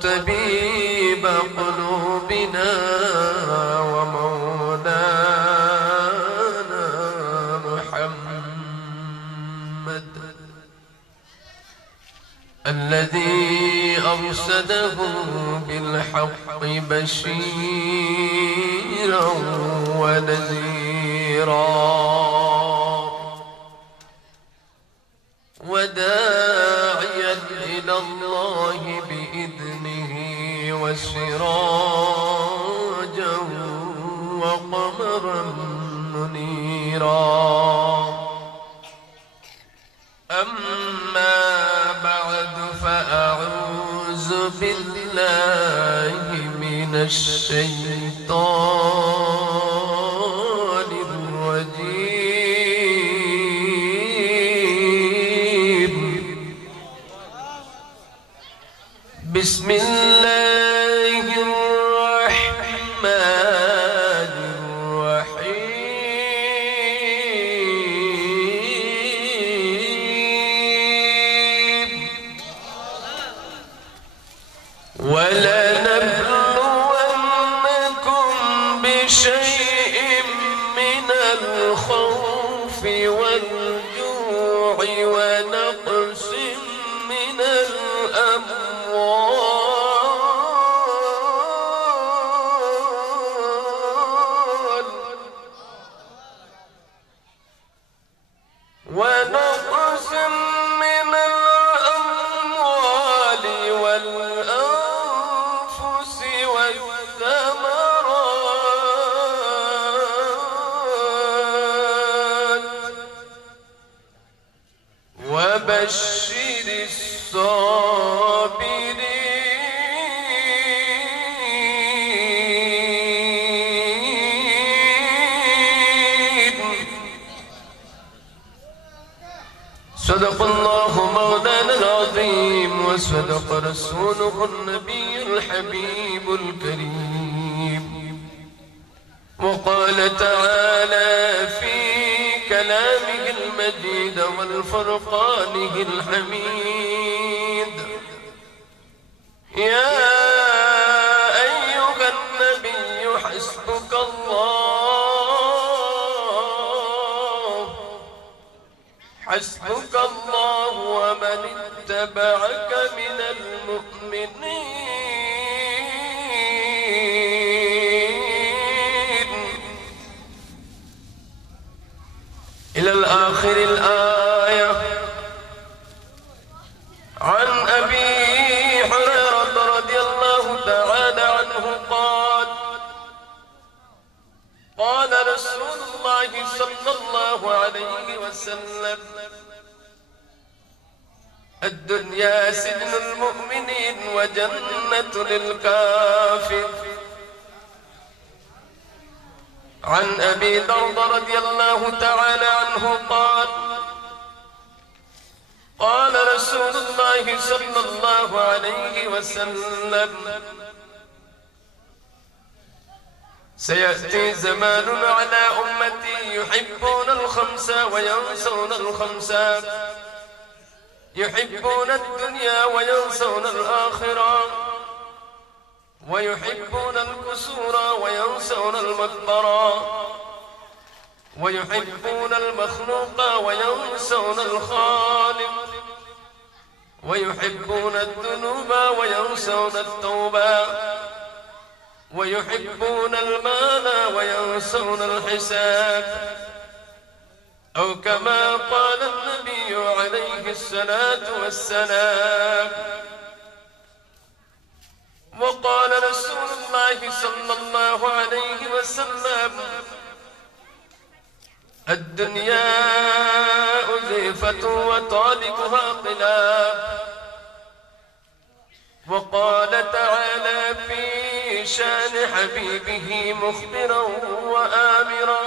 وطبيب قلوبنا ومولانا محمد الذي أرسله بالحق بشيرا ونذيرا وداعيا إلى الله بإذنه وسراجا وقمرا منيرا. أما بعد فأعوذ بالله من الشيطان الرجيم. بسم الله الرحمن الرحيم. ولنبلونكم بشيء من الخوف والجوع ونقص من الأموال والأنفس والثمرات وبشر الصابرين. صدق الله مولانا العظيم وصدق رسوله النبي الحبيب الكريم. وقال تعالى في كلامه المجيد والفرقانه الحميد: يا أيها النبي حسبك الله ومن اتبعك من المؤمنين إلى الآخر الآية. عن أبي هريرة رضي الله تعالى عنه قال: قال رسول الله صلى الله عليه وسلم: الدنيا سجن المؤمنين وجنة للكافر. عن أبي ذر رضي الله تعالى عنه قال: قال رسول الله صلى الله عليه وسلم: سيأتي زمان على أمتي يحبون الخمسة وينسون الخمسة، يحبون الدنيا وينسون الآخرة، ويحبون الكسور وينسون المقبرة، ويحبون المخلوق وينسون الخالق، ويحبون الذنوب وينسون التوبة، ويحبون المال وينسون الحساب، أو كما قال النبي عليه الصلاة والسلام. وقال رسول الله صلى الله عليه وسلم: الدنيا أزيفة وطالبها قلاب. وقال تعالى في شان حبيبه مخبرا وآمرا: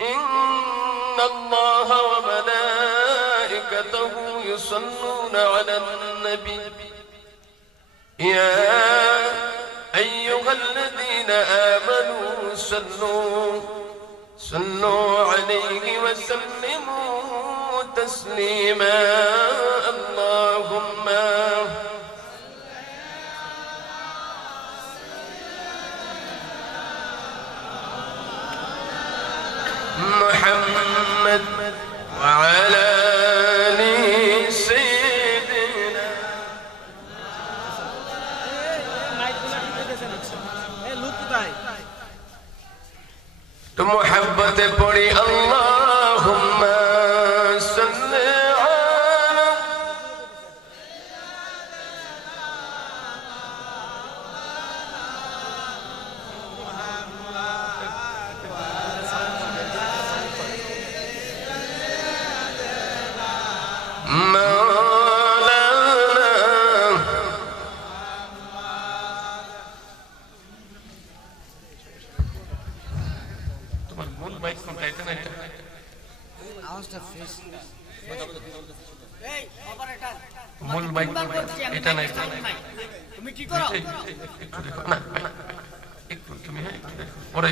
إن الله وملائكته يصلون على النبي يا أيها الذين آمنوا صلوا عليه وسلموا تسليما. اللهم মূল মাইক এটা নাই, তুমি কি করো? একটু দেখো না, একটু তুমি পরে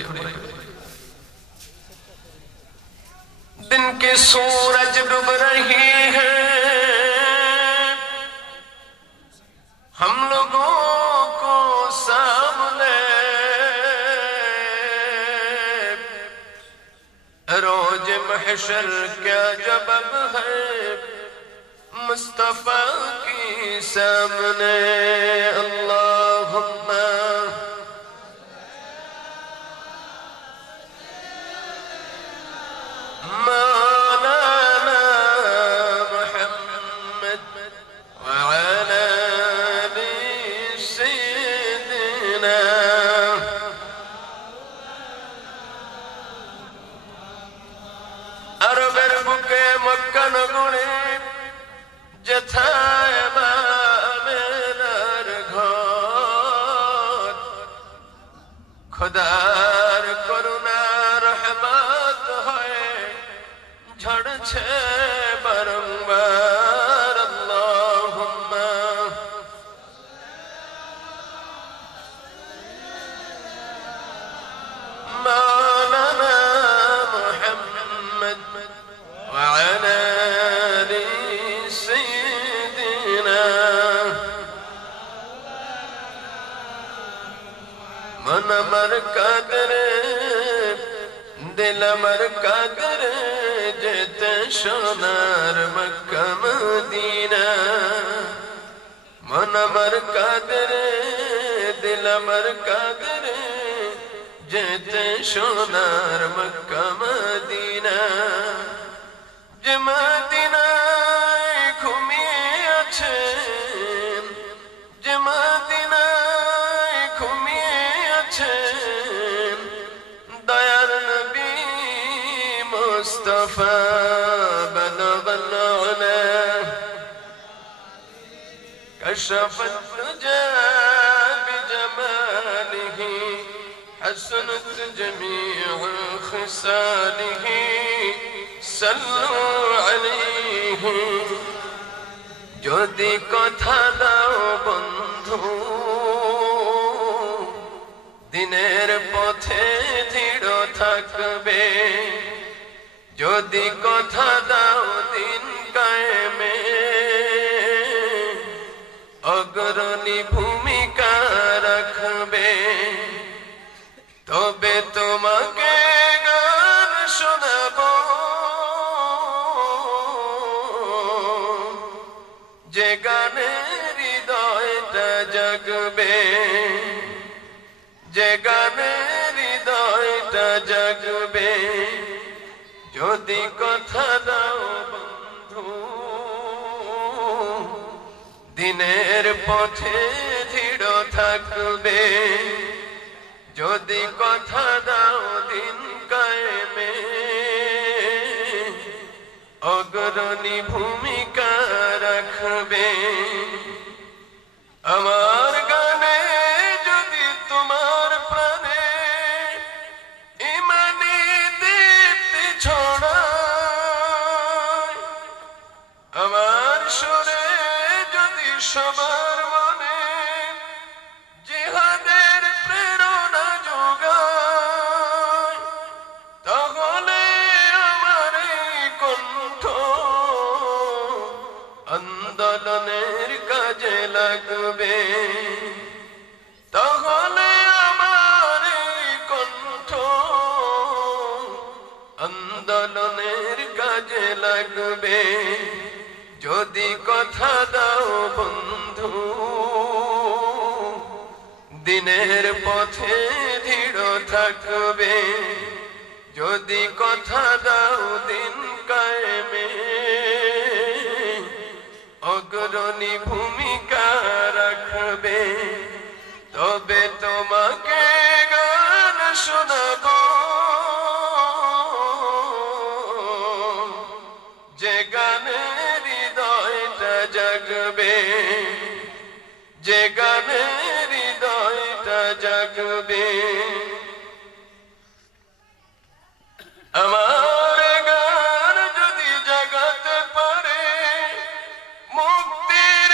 दिन के सूरज डूब रही है, हम लोगों को सामने रोज महशर क्या जवाब है मुस्तफा की सामने। अल्लाहुम्मा अरबेर बुके मक्का नगरे जथाय बामेनार घर खुदार करुणा रहमत है झड़छे बारंबार। अल्लाहुम्मा मौलाना मुहम्मद व अला आलि सय्यिदिना। मन अमर कादरे दिल अमर कादरे जेते सोनार मक्का मदीना। मन अमर कादरे दिल अमर कादरे जेते सोनार मक्का मदीना। जे मदीनाय ঘুমিয়ে আছেন, যে মদিনায় ঘুমিয়ে আছেন দয়ার নবী মুস্তাফা বলবল উলা কশফত তুজা বিজমালিহি حسنت جميع خصاله صلوا عليه। যদি কথা দাও বন্ধু দিনের পথে দৃঢ় থাকবে, যদি কথা দাও দিন কায়েমে অগ্রণী ভূমিকা রাখবে, তবে তোমাকে গান শোনাবো যে গানে হৃদয়টা জাগবে, যে গানে হৃদয়টা জাগবে। যদি কথা দাও বন্ধু দিনের পথে দৃঢ় থাকবে, যদি কথা দাও দিন কায়েমে অগ্রণী ভূমিকা রাখবে। আমার গানে যদি তোমার প্রাণে ইমানি দীপ্তি ছড়ায়, আমার সুরে যদি সবার মনে জিহাদের প্রেরণা যোগায়, তাহলে আমার এই কণ্ঠ আন্দোলনের কাজে লাগবে, তাহলে আমার এই কণ্ঠ আন্দোলনের কাজে লাগবে। যদি কথা দাও বন্ধু দিনের পথে দৃঢ় থাকবে, যদি কথা দাও দিন কায়েমে অগ্রণী ভূমিকা রাখবে, তবে তোমাকে গান শোনাবো যে গানে হৃদয়টা জাগবে, যে গানে হৃদয়টা জাগবে। আমার গান যদি জাগাতে পারে মুক্তির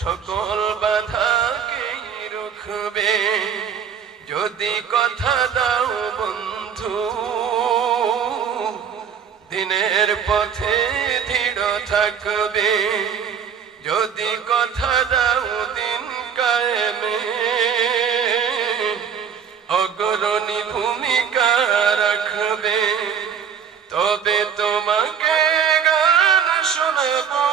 সকল বাধাকে রুখবে যদি কথা দাও বন্ধু দিনের পথে দৃঢ় থাকবে যদি কথা দাও দিন কায়েমে অগ্রণী ভূমিকা রাখবে তবে তোমাকে গান শোনাবো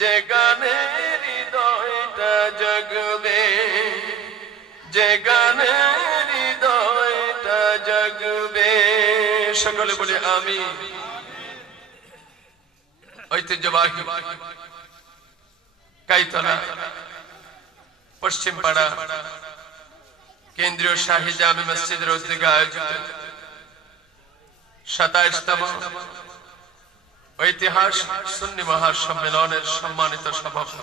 যে গানে হৃদয়টা জাগবে যে গানে হৃদয়টা জাগবে সকলে বলে আমি ঐতিহ্যবাহী কাইতলা পশ্চিম পাড়া কেন্দ্রীয় শাহী জামে মসজিদের উদ্যোগে আয়োজিত 27তম ঐতিহাসিক সুন্নি মহাসম্মেলনের সম্মানিত সভাপতি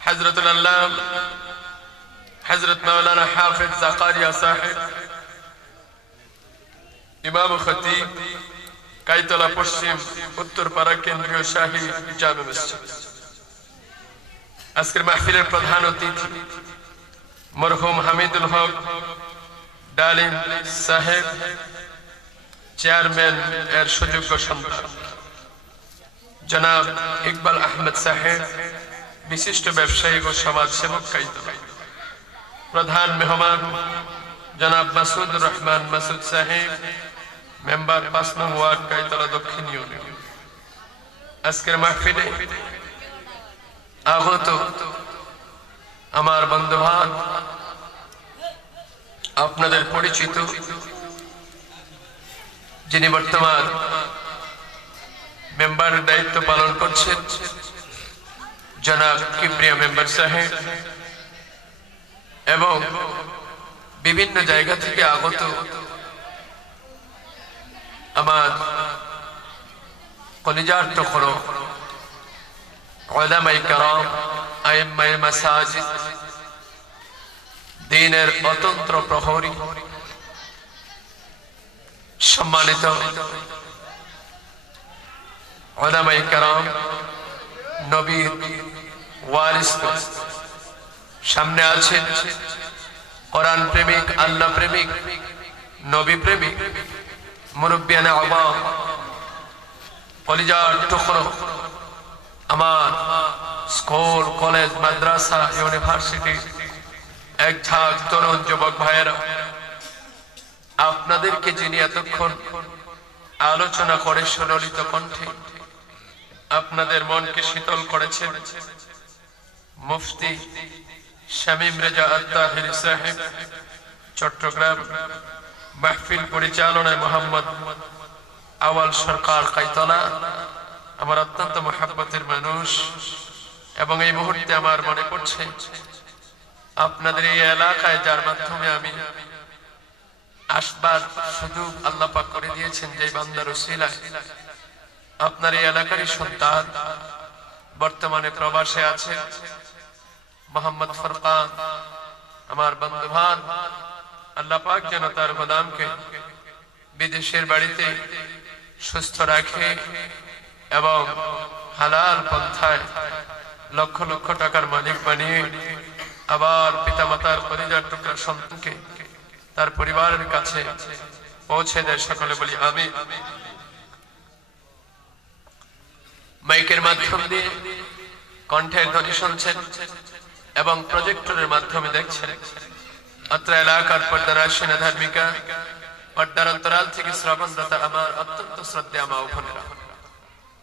হযরতুল আল্লামা হযরত মাওলানা হাফিজ জাকারিয়া সাহেব ইমাম খতিব কাইতলা পশ্চিম উত্তরপাড়া কেন্দ্রীয় শাহী জামে মসজিদ আজকের মাহফিলের প্রধান অতিথি মরহুম হামিদুল হক ডালিম সাহেব চেয়ারম্যান এর সুযোগ্য সন্তান জনাব ইকবাল আহমেদ সাহেব বিশিষ্ট ব্যবসায়ী ও সমাজসেবক কাইতলা প্রধান মেহমান জনাব মাসুদুর রহমান মাসুদ সাহেব মেম্বার 5 নং ওয়ার্ড কাইতলা দক্ষিণ ইউনিয়ন আজকের মাহফিলে আগত আমার বন্ধুবান আপনাদের পরিচিত যিনি বর্তমান মেম্বারের দায়িত্ব পালন করছেন জনাব কিবরিয়া মেম্বার সাহেব এবং বিভিন্ন জায়গা থেকে আগত আমার কলিজার টুকরো উলামায়ে কেরাম আইম্মায়ে মাসাজিদ দ্বীনের অতন্ত্র প্রহরী সম্মানিত উলামায়ে কেরাম নবীর ওয়ারিস সামনে আছেন কোরআন প্রেমিক আল্লাহ প্রেমিক নবী প্রেমিক মুরব্বিয়ানে আওয়াম কলিজার টুকরো আমার স্কুল কলেজ মাদ্রাসা ইউনিভার্সিটি এক ঝাঁক তরুণ যুবক ভাইয়েরা আপনাদেরকে যিনি এতক্ষণ আলোচনা করে সুললিত কণ্ঠে আপনাদের মনকে শীতল করেছেন মুফতি শামীম রেজা আত-তাহিরি সাহেব চট্টগ্রাম মাহফিল পরিচালনায় মোহাম্মদ আওয়াল সরকার কাইতলা আমার অত্যন্ত মহব্বতের মানুষ এবং এই মুহূর্তে আমার মনে পড়ছে আপনাদের এই এলাকায় যার মাধ্যমে আমি আসবার সুযোগ আল্লাহ পাক করে দিয়েছেন যে বান্দার উসিলায় আপনার এই এলাকারই সন্তান বর্তমানে প্রবাসে আছে মোহাম্মদ ফরকান আমার বন্ধুবান আল্লাহ পাক যেন তার গোলামকে বিদেশের বাড়িতে সুস্থ রাখে এবং হালাল পন্থায় লক্ষ লক্ষ টাকার মালিক বানিয়ে আবার পিতামাতার পরিবার টুকরা সন্তানকে তার পরিবারের কাছে পৌঁছে দেয় সকলে বলি আমি মাইকের মাধ্যম দিয়ে কণ্ঠের ধ্বনি শুনছেন এবং প্রজেক্টরের মাধ্যমে দেখছেন অত্র এলাকার পর্দার আশিনা ধার্মিকা পর্দার অন্তরাল থেকে শ্রবণরত আমার অত্যন্ত শ্রদ্ধেয় মা ও বোনেরা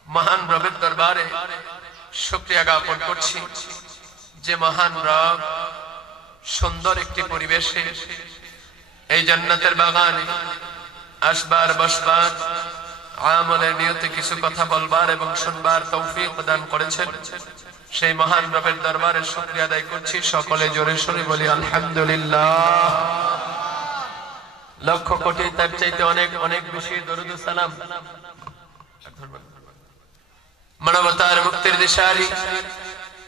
মহান রবের দরবারে শুকরিয়া জ্ঞাপন করছি যে মহান রব সুন্দর একটি পরিবেশে এই জান্নাতের বাগানে আসবার বসবার আমলের নিয়তে কিছু কথা বলবার এবং শুনবার তৌফিক প্রদান করেছেন সেই মহান রবের দরবারে শুকরিয়া আদায় করছি সকলে জোরে সোরে বলি আলহামদুলিল্লাহ লক্ষ কোটি তার চাইতে অনেক অনেক বেশি দরুদ ও সালাম মানবতার মুক্তির দিশারি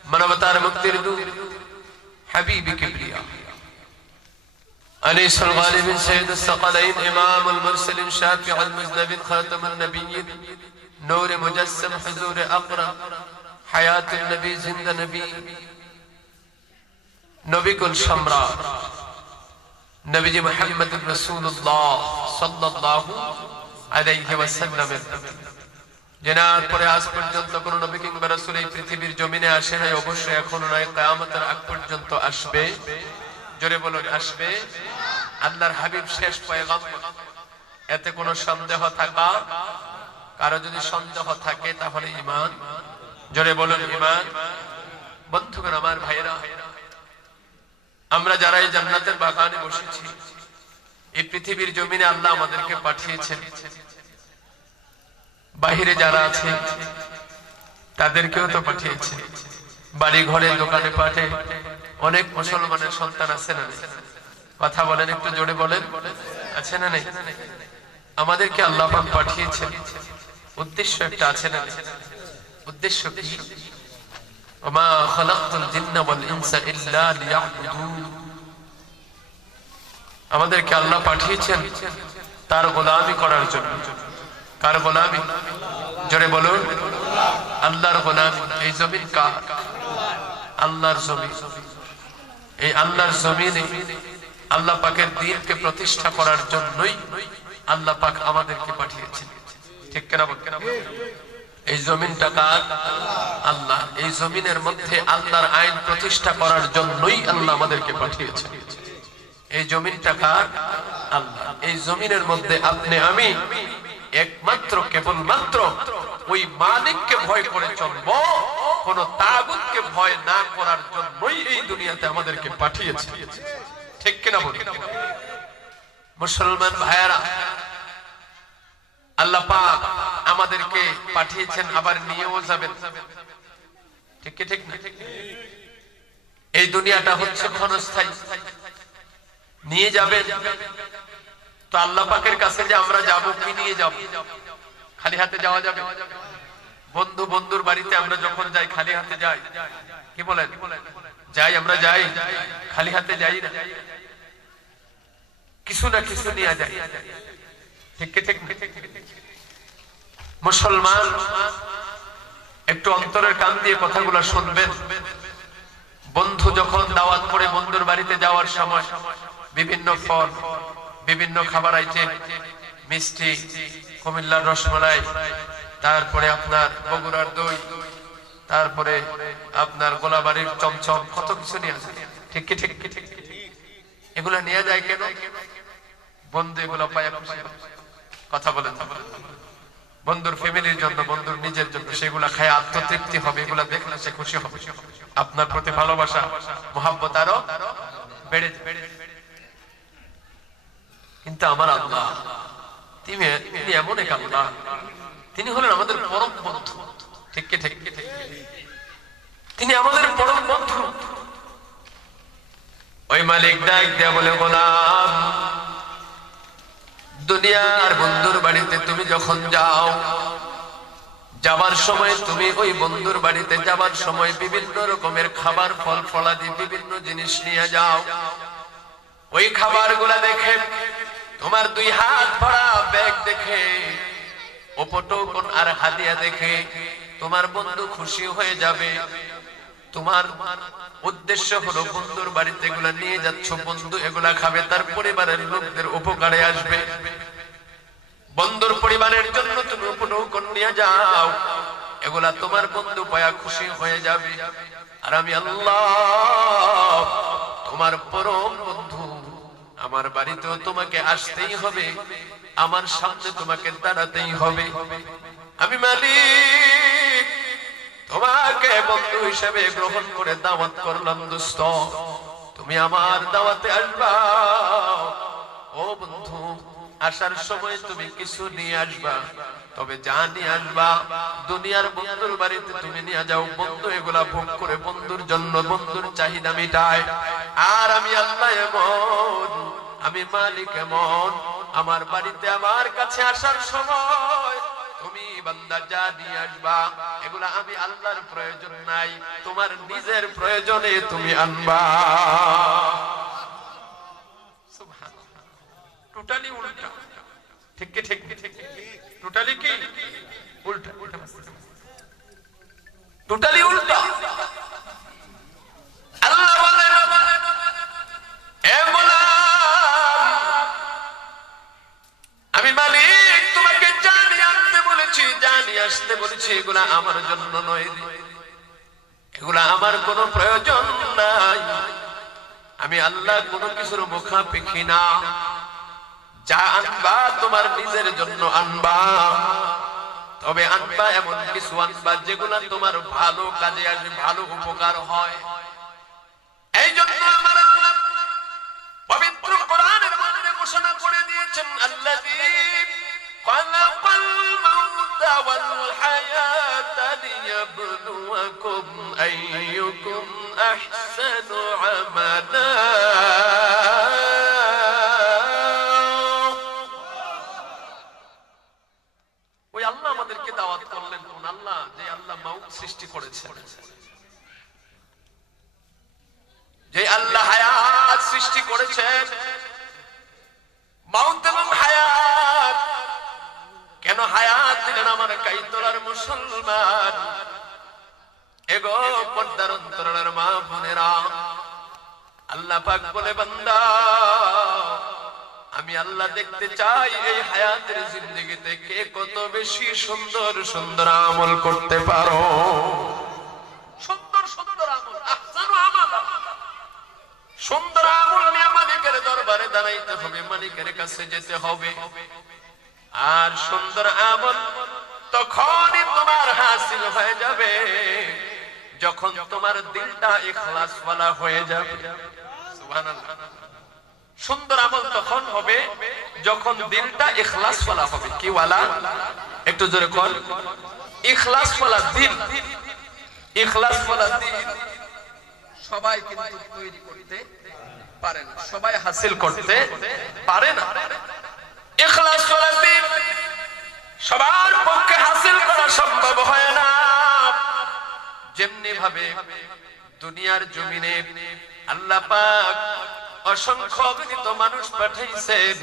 মানবতার মুক্তির দূত হাবিবি কিবরিয়া أنيس الغالب سيد الثقلين إمام المرسلين شافع المذنبين خاتم النبيين نور مجسم حضور أقرب حياة النبي زند نبي نبي كل شمراء نبي محمد رسول الله صلى الله عليه وسلم جنات পরে আজ পর্যন্ত কোন নবী কিংবা রাসূল এই পৃথিবীর জমিনে আসে নাই, অবশ্যই এখনো নয়, কিয়ামতের আগ পর্যন্ত আসবে। জোরে বলুন আসবে। আল্লাহর হাবিব শেষ পয়গম্বর, এতে কোনো সন্দেহ থাকা, কারো যদি সন্দেহ থাকে তাহলে ঈমান। জোরে বলুন ঈমান। বন্ধুগণ আমার ভাইরা, আমরা যারা এই জান্নাতের বাগানে বসেছি, এই পৃথিবীর জমিনে আল্লাহ আমাদেরকে পাঠিয়েছেন, বাহিরে যারা আছে তাদেরকেও তো পাঠিয়েছে, বাড়ি ঘরে দোকানে পাঠে অনেক মুসলমানের সন্তান আছে না? কথা বলেন, একটু জোরে বলেন, আছে না নেই? আমাদেরকে আল্লাহ পাক পাঠিয়েছেন, উদ্দেশ্য একটা আছে না? উদ্দেশ্য কি? ওমা খালাকতুল জিন্না ওয়াল ইনসা ইল্লা লিয়াবুদুন। আমাদেরকে আল্লাহ পাঠিয়েছেন তার গোলামি করার জন্য। কার গোলামি? জোরে বলুন আল্লাহর গোলামি। এই জমিন কার? আল্লাহর জমিন। এই আল্লাহর জমিনে আল্লাহ পাকের দ্বীনকে প্রতিষ্ঠা করার জন্যই আল্লাহ পাক আমাদেরকে পাঠিয়েছেন, ঠিক কিনা বলেন? এই জমিনটা কার? আল্লাহ। এই জমিনের মধ্যে আল্লাহর আইন প্রতিষ্ঠা করার জন্যই আল্লাহ আমাদেরকে পাঠিয়েছেন। এই জমিনটা কার? আল্লাহ। এই জমিনের মধ্যে আপনি আমি একমাত্র কেবলমাত্র ওই মালিককে ভয় করে চলবো, কোন তাগুতকে ভয় না করার জন্যই এই দুনিয়াতে আমাদেরকে পাঠিয়েছে, ঠিক কিনা বলেন? মুসলমান ভাইয়েরা, আল্লাহ পাক আমাদেরকে পাঠিয়েছেন, আবার নিয়েও যাবেন, ঠিক কি ঠিক না? এই দুনিয়াটা হচ্ছে ক্ষণস্থায়ী, নিয়ে যাবেন। তো আল্লাহ পাকের কাছে যে আমরা যাব, কি নিয়ে যাব? খালি হাতে যাওয়া যাবে? বন্ধু বন্ধুর বাড়িতে আমরা যখন যাই খালি হাতে যাই, কি বলেন? যাই, আমরা যাই, খালি হাতে যাই না, কিছু না কিছু নিয়ে যাই, ঠিক কি ঠিক? মুসলমান একটু অন্তরের কান দিয়ে কথাগুলো শুনবেন। বন্ধু যখন দাওয়াত করে বন্ধুর বাড়িতে যাওয়ার সময় বিভিন্ন ফল, বিভিন্ন খাবার আইটেম, মিষ্টি, কুমিল্লার রসমালাই, তারপরে আপনার বগুড়ার দই, তারপরে আপনার গোলাবাড়ির চমচম, কত কিছু নিয়ে আসে, ঠিক কি ঠিক? এগুলা নিয়ে যায় কেন? বন্ধু এগুলো পায় খুশি। কথা বলেন, বন্ধুর ফ্যামিলির জন্য, বন্ধুর নিজের জন্য, সেগুলা খায় আত্মতৃপ্তি হবে, এগুলা দেখলে সে খুশি হবে, আপনার প্রতি ভালোবাসা মহব্বত আরো বেড়ে যাবে। কিন্তু আমার আল্লাহ তিনি এমন এক আল্লাহ, তিনি হলেন আমাদের পরম বন্ধু, ঠিক কি ঠিক? তিনি আমাদের পরম বন্ধু। ওই মালিক ডাক দেয়া বলে, গোলাম, দুনিয়ার বন্ধুর বাড়িতে তুমি যখন যাও, যাবার সময় তুমি ওই বন্ধুর বাড়িতে যাবার সময় বিভিন্ন রকমের খাবার, ফল ফলাদি, বিভিন্ন জিনিস নিয়ে যাও। ওই খাবারগুলা দেখে, তোমার দুই হাত ভরা ব্যাগ দেখে, উপটোকন আর হাদিয়া দেখে তোমার বন্ধু খুশি হয়ে যাবে। তোমার উদ্দেশ্য হলো বন্ধুর বাড়িতে এগুলা নিয়ে যাচ্ছ, বন্ধু এগুলা খাবে, তার পরিবারের লোকদের উপকারে আসবে। বন্ধুর পরিবারের জন্য তুমি উপটোকন নিয়ে যাও, এগুলা তোমার বন্ধু পায়া খুশি হয়ে যাবে। আর আমি আল্লাহ তোমার পরম বন্ধু, আমার বাড়িতেও তোমাকে আসতেই হবে, আমার সামনে তোমাকে দাঁড়াতেই হবে। আমি মালিক তোমাকে বন্ধু হিসেবে গ্রহণ করে দাওয়াত করলাম, দোস্ত তুমি আমার দাওয়াতে আসবা। ও বন্ধু, আসার সময় তুমি কিছু নিয়ে আসবা, তবে যা নিয়ে আসবা দুনিয়ার বন্ধুর বাড়িতে তুমি নিয়ে যাও। বন্ধু এগুলা ভোগ করে বন্ধুর জন্য বন্ধুর চাহিদা মিটায়। আর আমি আল্লাহ এমন, আমি মালিক এমন, আমার বাড়িতে আমার কাছে আসার সময় তুমি বান্দা যা নিয়ে আসবা, এগুলা আমি আল্লাহর প্রয়োজন নাই, তোমার নিজের প্রয়োজনে তুমি আনবা। টোটালি উল্টা। ঠিক কি ঠিক? টোটালি কি উল্টা? টোটালি উল্টা। আল্লাহ বলেন, এ গোলাম, আমি মালিক তোমাকে জানি আনতে বলেছি, জানি আসতে বলেছি, এগুলা আমার জন্য নয়, এগুলা আমার কোনো প্রয়োজন নাই। আমি আল্লাহ কোনো কিছুর মুখাপেক্ষী না। যা আনবা তোমার নিজের জন্য আনবা, তবে আনবা এমন কিছু আনবা যেগুলা তোমার ভালো কাজে আসবে, ভালো উপকার হয়। এই জন্য আমার আল্লাহ পবিত্র কোরআনের মধ্যে ঘোষণা করে দিয়েছেন, আল্লাযী খালাকাল মাউতা ওয়াল হায়াতা লিয়াবলুয়াকুম আইয়ুকুম আহসানু আমালা। ওই আল্লাহ আমাদেরকে দাওয়াত করলেন, কোন আল্লাহ? যে আল্লাহ মাউত সৃষ্টি করেছেন, যে আল্লাহ হায়াত সৃষ্টি করেছেন। মাউত এবং হায়াত কেন হায়াত দিলেন আমার কাইতলার মুসলমান? এগো পর্দার অন্তরালের মা বোনেরা, আল্লাহ পাক বলে, বান্দা আমি আল্লাহ দেখতে চাই এই হায়াতের জিন্দেগিতে কে কত বেশি সুন্দর সুন্দর আমল করতে পারো। সুন্দর সুন্দর আমল, আহসানু আমালা। সুন্দর আমল নিয়ে মালিকের দরবারে দাঁড়াইতে হবে, মালিকের কাছে যেতে হবে। আর সুন্দর আমল তখনই তোমার হাসিল হয়ে যাবে যখন তোমার দিলটা ইখলাস ওয়ালা হয়ে যাবে। সুবহানাল্লাহ। সুন্দর আমল তখন হবে যখন দিলটা ইখলাস ওয়ালা হবে। কি ওয়ালা? একটু জোরে বল। ইখলাস ওয়ালা দিল। ইখলাস ওয়ালা দিল সবাই কিন্তু তৈরি করতে পারে না, সবাই হাসিল করতে পারে না। ইখলাস ওয়ালা দিল সবার পক্ষে হাসিল করা সম্ভব হয় না। যেমনি ভাবে দুনিয়ার জমিনে আল্লাহ পাক অসংখ্য অগণিত মানুষ পাঠাইছেন,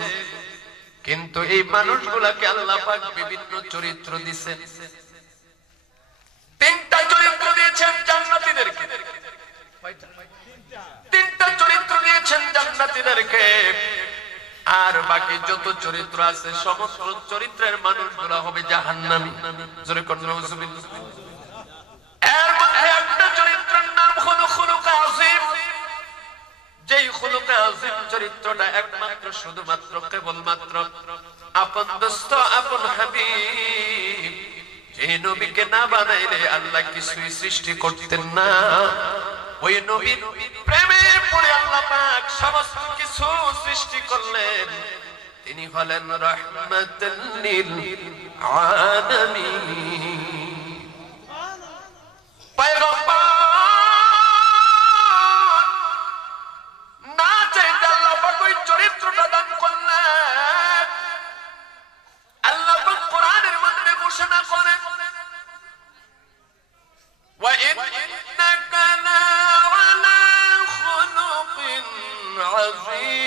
কিন্তু এই মানুষগুলাকে আল্লাহ পাক বিভিন্ন চরিত্র দিয়েছেন। তিনটা চরিত্র দিয়েছেন জান্নাতীদেরকে। তিনটা চরিত্র দিয়েছেন জান্নাতীদেরকে, আর বাকি যত চরিত্র আছে সমস্ত চরিত্রের মানুষগুলা হবে জাহান্নামী। জোরে কোন নাউজুবিল্লাহ। এর মধ্যে একটা চরিত্রের নাম হলো খুলুক আযীম। যেই খুলুক আযীম চরিত্রটা একমাত্র শুধুমাত্র কেবলমাত্র আপন দোস্ত আপন হাবিব, যে নবীকে না বানাইলে আল্লাহ কিছুই সৃষ্টি করতেন না। ওই নবীর প্রেমে পড়ে আল্লাহ পাক সমস্ত কিছু সৃষ্টি করলেন। তিনি হলেন রাহমাতুল লিল আলামিন। পয়গম্বর না চাইতে আল্লাহ পাক ওই চরিত্রটা দান করলেন। আল্লাহ পাক কোরআনের মধ্যে ঘোষণা করেন, ওয়া ইন্নাকা লা'আলা খুলুকিন আযীম।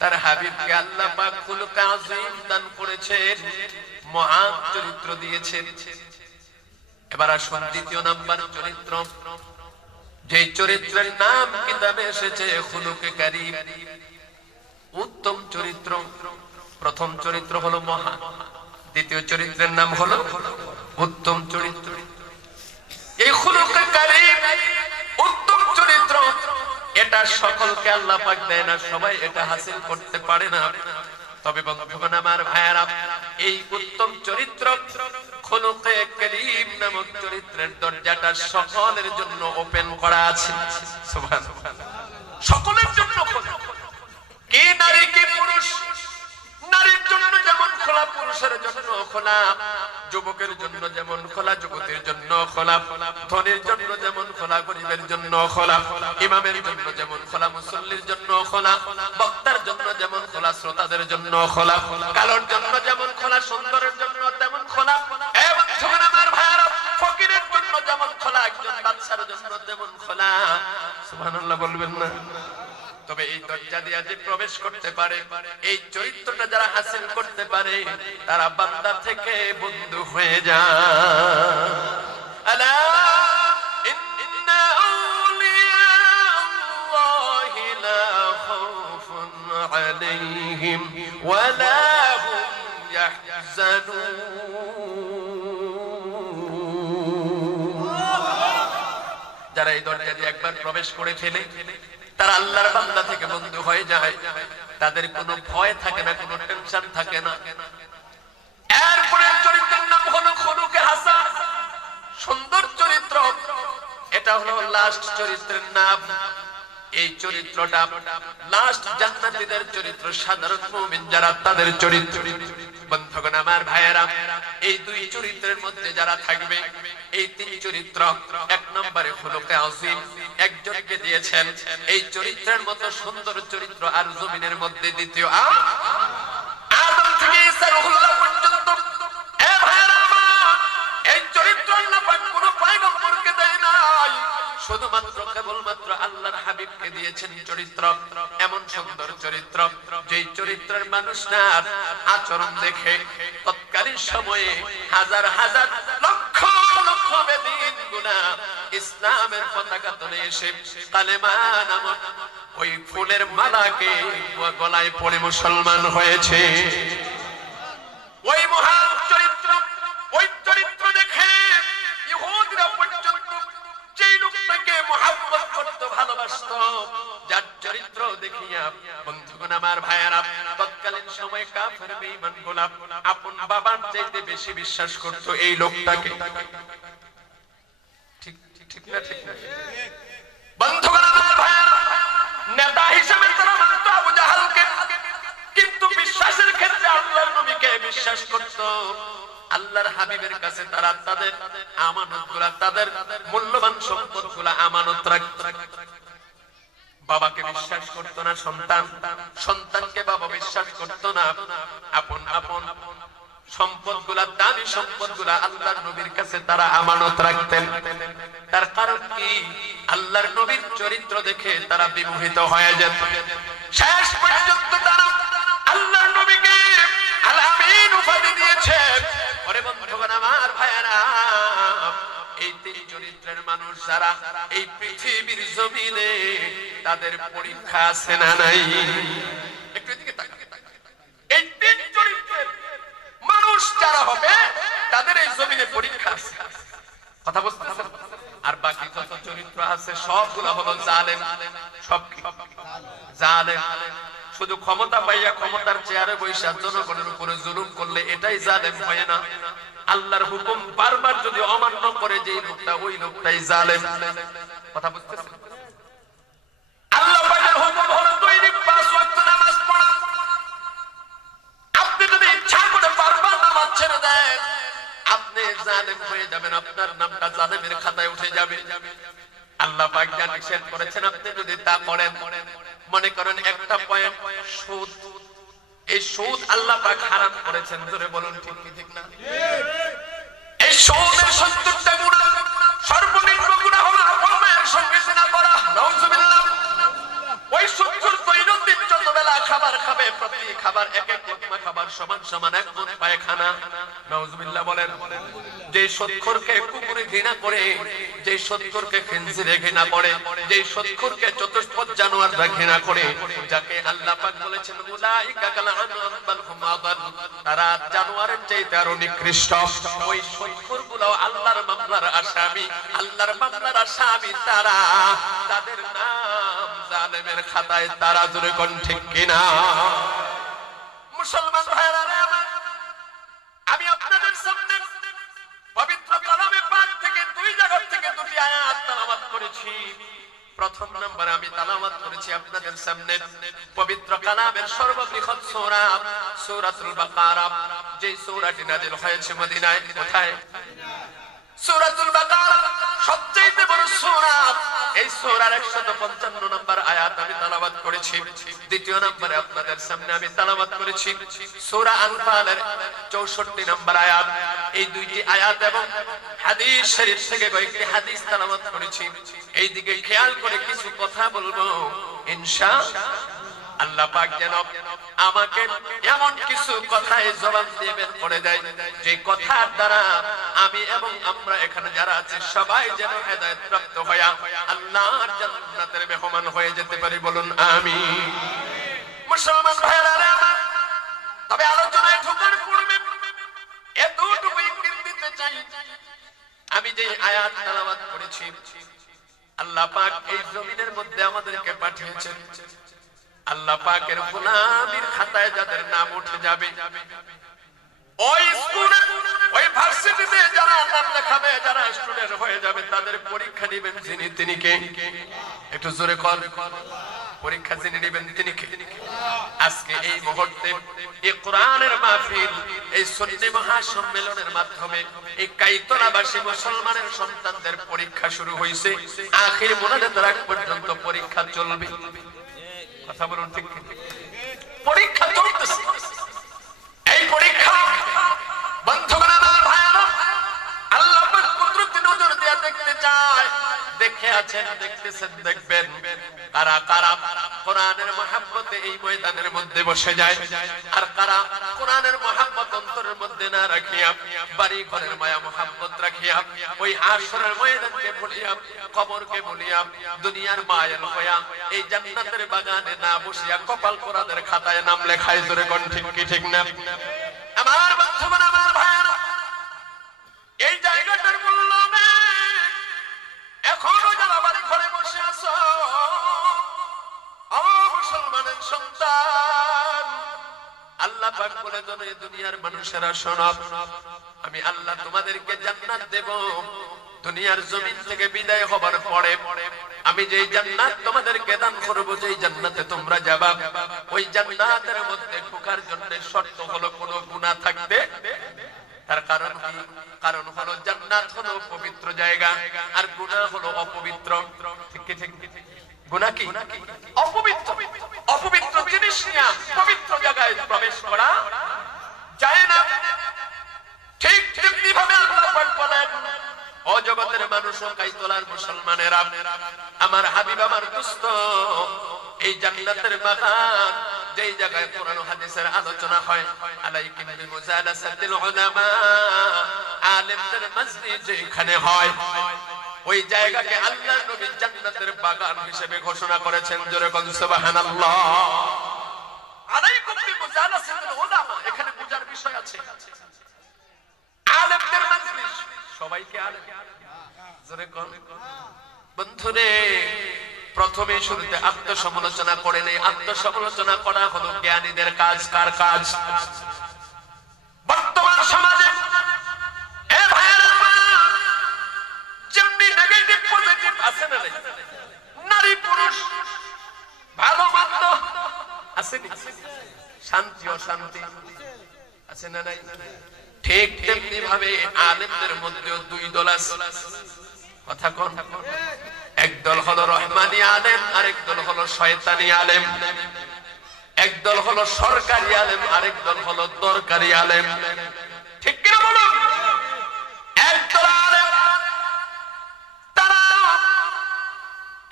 তার হাবিবকে আল্লাহ পাক খুলুক আযীম দান করেছেন, মহান চরিত্র দিয়েছেন। এবার আসুন দ্বিতীয় নাম্বার চরিত্র, যে চরিত্রের নাম কিতাবে এসেছে খুলুকে কারীম, উত্তম চরিত্র। প্রথম চরিত্র হলো মহান, দ্বিতীয় চরিত্রের নাম হলো উত্তম চরিত্র। এই খুলুকে কারীম উত্তম চরিত্র, এটা সকলকে আল্লাহ পাক দেয় না, সবাই এটা হাসিল করতে পারে না। তবে বন্ধুগণ আমার, ভাইয়েরা, এই উত্তম চরিত্র খুলুকে কারীম নামক চরিত্রের দরজাটা সকলের জন্য ওপেন করা আছে। সুবহানাল্লাহ। সকলের জন্য খোলা। কি নারী কি পুরুষ, নারীর জন্য যেমন খোলা, পুরুষের জন্য খোলা, যুবকের জন্য যেমন খোলা, যুবতীর জন্য খোলা, ধনীর জন্য যেমন খোলা, গরিবের জন্য খোলা, ইমামের জন্য যেমন খোলা, মুসল্লির জন্য খোলা, বক্তার জন্য যেমন খোলা, শ্রোতাদের জন্য খোলা, কালোর জন্য যেমন খোলা, সুন্দরের জন্য তেমন খোলা। এবং আমার ভাইয়েরা, ফকিরের জন্য জন্য যেমন খোলা, একজন বাদশার জন্য তেমন খোলা। সুবহানাল্লাহ বলবেন না? তবে এই দরজা দিয়ে যে প্রবেশ করতে পারে, এই চরিত্রটা যারা হাসিল করতে পারে, তারা বান্দা থেকে বন্ধু হয়ে যায়। আলা ইন্না আউলিয়া আল্লাহি লা খাউফুন আলাইহিম ওয়া লা হুম ইয়াহজানুন। যারা এই দরজা দিয়ে একবার প্রবেশ করে ফেলে, তারা আল্লাহর বান্দা থেকে বন্ধু হয়ে যায়। তাদের কোনো ভয় থাকে না, কোনো টেনশন থাকে না। এরপরে চরিত্রের নাম হলো খুলুকে হাসান, সুন্দর চরিত্র। এটা হলো লাস্ট চরিত্রের নাম। এই চরিত্রটা লাস্ট জান্নাতীদের চরিত্র, সাধারণ মুমিন যারা তাদের চরিত্র। বন্ধুগণ আমার ভাইয়েরা, এই দুই চরিত্রের মধ্যে যারা থাকবে, এই তিন চরিত্র, এক নম্বরে খুলুকে আযীম একজনকে দিয়েছেন। এই চরিত্রের মতো সুন্দর চরিত্র আর জমিনের মধ্যে দ্বিতীয় আদম থেকে ঈসা রূহুল্লাহ পর্যন্ত। এ ভাইয়েরা আমার, এই চরিত্র আল্লাহ পাক কোনো পয়গম্বরকে দেয় নাই, শুধুমাত্র কেবলমাত্র আল্লাহর হাবিবকে দিয়েছেন চরিত্র। এমন সুন্দর চরিত্র, যেই চরিত্রের মানুষটার আচরণ দেখে তৎকালীন সময়ে হাজার হাজার লক্ষ লক্ষ বেদিন গুনাহ ইসলামের পতাকা তলে এসে কালেমা নামক ওই ফুলের মালাকে গলায় পরে মুসলমান হয়েছে। ওই মহান চরিত্র, ওই চরিত্র দেখে ইহুদিরা পর্যন্ত যেই লোকটাকে মুহাব্বত করত, ভালোবাসত, যার চরিত্র দেখিয়া বন্ধুগণ আমার ভাইয়েরা, তৎকালীন সময়ে কাফের বেঈমান গোলাপ আপন বাবার চাইতে বেশি বিশ্বাস করত এই লোকটাকে। ঠিক ঠিক না? ঠিক না? বন্ধুগণ আমার ভাইয়েরা, নেতা হিসেবে তারা মানত আবু জাহালকে, কিন্তু বিশ্বাসের ক্ষেত্রে আল্লাহর নবীকে বিশ্বাস করত। আল্লাহর হাবিবের কাছে তারা তাদের আমানতগুলা, তাদের মূল্যবান সম্পদগুলা আমানত রাখত। বাবাকে বিশ্বাস করত না সন্তান, সন্তানকে বাবা বিশ্বাস করত না। আপন আপন সম্পদগুলা, দামি সম্পদগুলা আল্লাহর নবীর কাছে তারা আমানত রাখতেন। তার কারণ কি? আল্লাহর নবীর চরিত্র দেখে তারা বিমোহিত হয়ে যেত। শেষ পর্যন্ত তারা আল্লাহর নবীকে আল আমিন উপাধি দিয়েছে। ওরে বন্ধুগণ আমার ভাইয়েরা, এই তিন চরিত্রের মানুষ যারা এই পৃথিবীর জমিনে, তাদের পরীক্ষা আছে না নাই? একটু এদিকে তাকান। এই তিন চরিত্রের মানুষ যারা হবে, তাদের এই জমিনে পরীক্ষা আছে। কথা বুঝতেছেন? আর বাকি যত চরিত্র আছে সবগুলো হলো জালেম। সব জালেম। শুধু ক্ষমতা পাইয়া ক্ষমতার চেয়ারে বৈশা জনগণের উপরে জুলুম করলে এটাই জালেম হয় না। আল্লাহর হুকুম বারবার যদি অমান্য করে যে লোকটা, ওই লোকটাই জালেম। কথা বুঝতেছেন? আল্লাহ পাকের হুকুম হলো দৈনিক 5 ওয়াক্ত নামাজ পড়া। আপনি যদি ইচ্ছা করে বারবার নামাজ ছেড়ে দেন, আপনি জালেম হয়ে যাবেন, আপনার নামটা জালেমের খাতায় উঠে যাবে। আল্লাহ পাক যা নিষেধ করেছেন, আপনি যদি তা করেন, মনে করেন একটা পয়েন্ট সুদ, এই সুদ আল্লাহ পাক হারাম করেছেন, ধরে বলুন ঠিক কি ঠিক না? এই সুদের 70টা গুনাহ, সর্বনিম্ন গুনাহ হলো আপন মায়ের সঙ্গে জিনা করা। নাউজুবিল্লাহ। ওই 70 দৈনন্দিন যত বেলা খাবার খাবে, প্রতি খাবার এক এক লোকমা খাবার সমান সমান এক মন পায়খানা। নাউজুবিল্লাহ বলেন। যে সুদখোরকে কুকুরে ঘৃণা করে, যে সুদখোরকে খিনজিরে ঘৃণা করে, যে সুদখোরকে চতুষ্পদ জানোয়াররা ঘৃণা করে, যাকে আল্লাহ পাক বলেছেন উলাইকা কাল আনআম বাল হুম আদাল, তারা জানোয়ারের চাইতে আরো নিকৃষ্ট। ওই সুদখোরগুলো আল্লাহর মামলার আসামি, আল্লাহর মামলার আসামি তারা, তাদের নাম জালেমের খাতায় তারা। জোরে কোন ঠিক কিনা? মুসলমান ভাইরা রে আমার, আমি আপনাদের সামনে পবিত্র কালামে পাক থেকে দুই জায়গা থেকে দুটি আয়াত তেলাওয়াত করেছি। প্রথম নম্বরে আমি তেলাওয়াত করেছি আপনাদের সামনে পবিত্র কালামের সর্ববৃহৎ সূরা সূরাতুল বাকারা, যে সূরাটি নাযিল হয়েছে মদিনায়। কোথায়? সূরাতুল বাকারা সবচেয়ে বড় সূরা। এই সূরার 155 নম্বর আয়াত আমি তেলাওয়াত করেছি। পড়েছি। দ্বিতীয় নম্বরে আপনাদের সামনে আমি তেলাওয়াত করেছি সূরা আনফালের 64 নম্বর আয়াত। এই দুইটি আয়াত এবং হাদিস শরীফ থেকে কয়েকটি হাদিস তেলাওয়াত করেছি। এই দিকে খেয়াল করে কিছু কথা বলবো ইনশাআল্লাহ। আল্লাহ পাক যেন আমাকে এমন কিছু কথায় জবাব দিয়ে বের করে দেয় যে কথার দ্বারা আমি এবং আমরা এখানে যারা আছি সবাই যেন হেদায়েত প্রাপ্ত হয়ে আল্লাহর জান্নাতের মেহমান হয়ে যেতে পারি। বলুন আমিন। মুসলমান ভাইরা আমার, তবে আলোচনায় ঢোকার পূর্বে এতটুকু ইঙ্গিত দিতে চাই, আমি যে আয়াত তেলাওয়াত করেছি, আল্লাহ পাক এই জমিনের মধ্যে আমাদেরকে পাঠিয়েছেন। আল্লাহ পাকের গোলামীর খাতায় যাদের নাম উঠে যাবে, ওই স্কুলে ওই ভার্সিটিতে যারা নাম লেখাবে, যারা স্টুডেন্ট হয়ে যাবে, তাদের পরীক্ষা নেবেন যিনি, তিনি কে? একটু জোরে কর। পরীক্ষা যিনি নেবেন তিনি কে? আজকে এই মুহূর্তে এই কোরআনের মাহফিল, এই সুন্নি মহাসম্মেলনের মাধ্যমে এই কাইতলাবাসী মুসলমানের সন্তানদের পরীক্ষা শুরু হয়েছে। আখির মোনাজাতের আগ পর্যন্ত পরীক্ষা চলবে। কথা বলুন ঠিক? পরীক্ষা চলতেছে। এই পরীক্ষা বন্ধুগণ আমার ভাইরা, আল্লাহ পাক কুদরতি নজর দিয়ে দেখতে চায়। দেখে আছেন, দেখতেছেন, দেখবেন কারা কারা কোরআনের মহব্বতে এই ময়দানের মধ্যে বসে যায়, আর কারা কোরআনের মহব্বত অন্তরের মধ্যে না রাখিয়া বাড়ি ঘরের মায়া মহব্বত রাখিয়া ওই হাশরের ময়দানকে ভুলিয়া, কবরকে ভুলিয়া, দুনিয়ার মায়ার হইয়া এই জান্নাতের বাগানে না বসিয়া কপাল কোরআনের খাতায় নাম লেখায়। জোরে কোন ঠিক কি ঠিক না? আমার বন্ধুগণ আমার ভাইরা, এই জায়গাটার মূল্য নেই। এখনো যারা বাড়ি ঘরে বসে আছো, মুসলমানের সন্তান, আল্লাহ পাক বলে দেন দুনিয়ার মানুষেরা শোনো, আমি আল্লাহ তোমাদেরকে জান্নাত দেব। দুনিয়ার জমিন থেকে বিদায় হবার পরে আমি যেই জান্নাত তোমাদেরকে দান করব, যেই জান্নাতে তোমরা যাবা, ওই জান্নাতের মধ্যে ঢোকার জন্য শর্ত হলো কোনো গুনাহ থাকবে। তার কারণ কি? কারণ হলো জান্নাত হলো পবিত্র জায়গা, আর গুনাহ হলো অপবিত্র। ঠিক কি ঠিক? গুনাহ কি? অপবিত্র। অপবিত্র জিনিস নিয়ে পবিত্র জায়গায় প্রবেশ করা যায় না। ঠিক তেমনি ভাবে আল্লাহ পাক বলেন, ও জগতের মানুষ ও কাইতলার মুসলমানেরা, আমার হাবিব, আমার দোস্ত, এই জান্নাতের বাগান যেই জায়গায় কোরআন ও হাদিসের আলোচনা হয়, আলাইকুম বিমুজালাসাতিল উলামা, আলেমদের মজলিস যেখানে হয়, ওই জায়গাকে আল্লাহর নবী জান্নাতের বাগান হিসেবে ঘোষণা করেছেন। জোরে বলুন সুবহানাল্লাহ। আলাইকুম বিমুজালাসাতিল উলামা, এখানে বুঝার বিষয় আছে। আলেমদের মজলিস, সবাইকে আলেম। জোরে কোন বন্ধুরে, প্রথমে শুরুতে আত্মসমালোচনা করে নেই। আত্মসমালোচনা করা হলো জ্ঞানীদের কাজ। কার কাজ? বর্তমান সমাজে যেমনি নেগেটিভ পজিটিভ আছে না, নারী পুরুষ ভালো মন্দ আছে, শান্তি অশান্তি আছে না নাই? ঠিক তেমনি ভাবে আলেমদের মধ্যেও দুই দল আছে। কথা কোন? একদল হলো রহমানি আলেম, আরেক দল হলো শয়তানি আলেম। একদল হলো সরকারি আলেম, আরেক দল হলো দরকারি আলেম। ঠিক কিনা বলুন? একদল আলেম তারা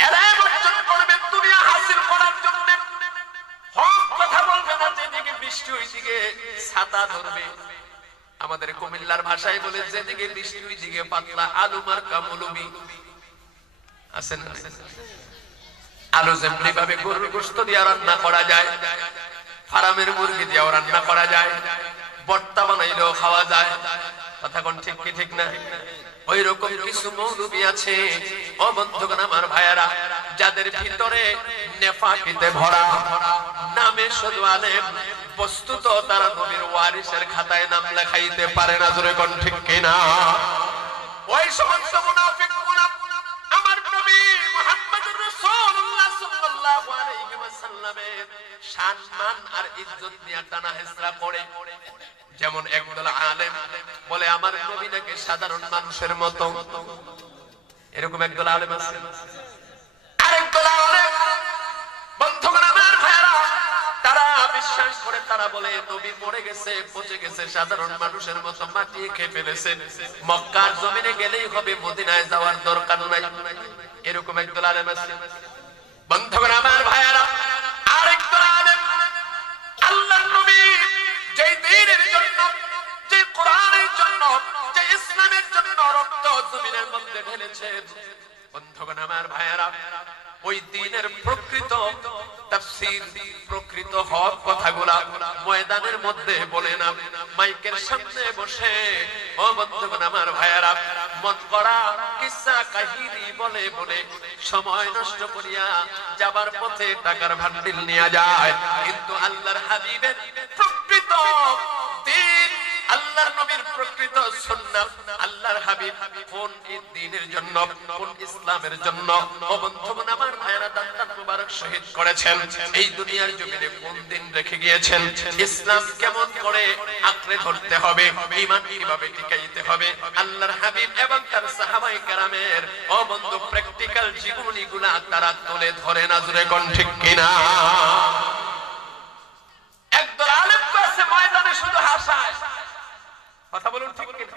এলেম অর্জন করবে দুনিয়া হাসিল করার জন্য, হক কথা বলবে না। যেদিকে বৃষ্টি ওইদিকে ছাতা ধরবে। আমাদের কুমিল্লার ভাষায় বলে, যেদিকে বৃষ্টি ওইদিকে পাতলা আলু মার্কা মৌলবি। আছে না? আলু যেমনি ভাবে গরুর গোশত দিয়ে রান্না করা যায়, ফার্মের মুরগি দিয়েও রান্না করা যায়, ভর্তা বানাইলেও খাওয়া যায়। কথা কোন ঠিক কি ঠিক না? ওই রকম কিছু মৌলবি আছে, ও বন্ধুগণ আমার ভাইয়েরা, যাদের ভিতরে নেফাকিতে ভরা, নামে শুধু আলেম, বস্তুত তারা নবীর ওয়ারিসের খাতায় নাম লেখাইতে পারে না। জোরে কোন ঠিক কিনা? ওই সমস্ত মুনাফিক আমার নবী মুহাম্মদুর রাসূলুল্লাহ সাল্লাল্লাহু আলাইহি ওয়াসাল্লামের সম্মান আর ইজ্জত নিয়ে টানা হেসরা করে। যেমন একদল আলেম বলে আমার নবী নাকি সাধারণ মানুষের মতো, এরকম একদল আলেম আছে। আরেকদল আলেম বন্ধুগণ আমার বলে নবী মরে গেছে, পচে গেছে, সাধারণ মানুষের মতো মাটি খেয়ে ফেলেছে, মক্কার জমিনে গেলেই হবে, মদিনায় যাওয়ার দরকার নাই। এরকম একদল আলেম আছে। বন্ধুগণ আমার ভাইয়েরা, আরেকদল আলেম আল্লাহর নবী যেই দ্বীনের জন্য, যে কোরআনের জন্য, যে ইসলামের জন্য রক্ত জমিনের মধ্যে ঢেলেছেন, বন্ধুগণ আমার ভাইয়েরা, ওই দ্বীনের প্রকৃত তাফসীর, প্রকৃত হক কথাগুলা ময়দানের মধ্যে বলে না, মাইকের সামনে বসে ও বন্ধুগণ আমার ভাইয়েরা মন করা কিসসা কাহিনী বলে বলে সময় নষ্ট করিয়া যাবার পথে টাকার ভান্ডিল নিয়ে যায়। কিন্তু আল্লাহর হাবিবের প্রকৃত দ্বীন, আল্লাহর নবীর প্রকৃত সুন্নাত, আল্লাহর হাবিব কোন দ্বীনের জন্য, কোন ইসলামের জন্য ও বন্ধুগণ আমার ভাইয়েরা দান্তান মুবারক শহীদ করেছেন, এই দুনিয়ার জমিনে কোন দিন রেখে গিয়েছেন, ইসলাম কেমন করে আঁকড়ে ধরতে হবে, ঈমান কিভাবে টিকাইতে হবে, আল্লাহর হাবিব এবং তার সাহাবায়ে কেরামের ও বন্ধু প্র্যাকটিক্যাল জীবনীগুলা তারা তুলে ধরে না, জোরে কোন ঠিক কিনা? একদল আলেম আছে ময়দানে শুধু হাসায়, কথা বলুন ঠিক কিনা?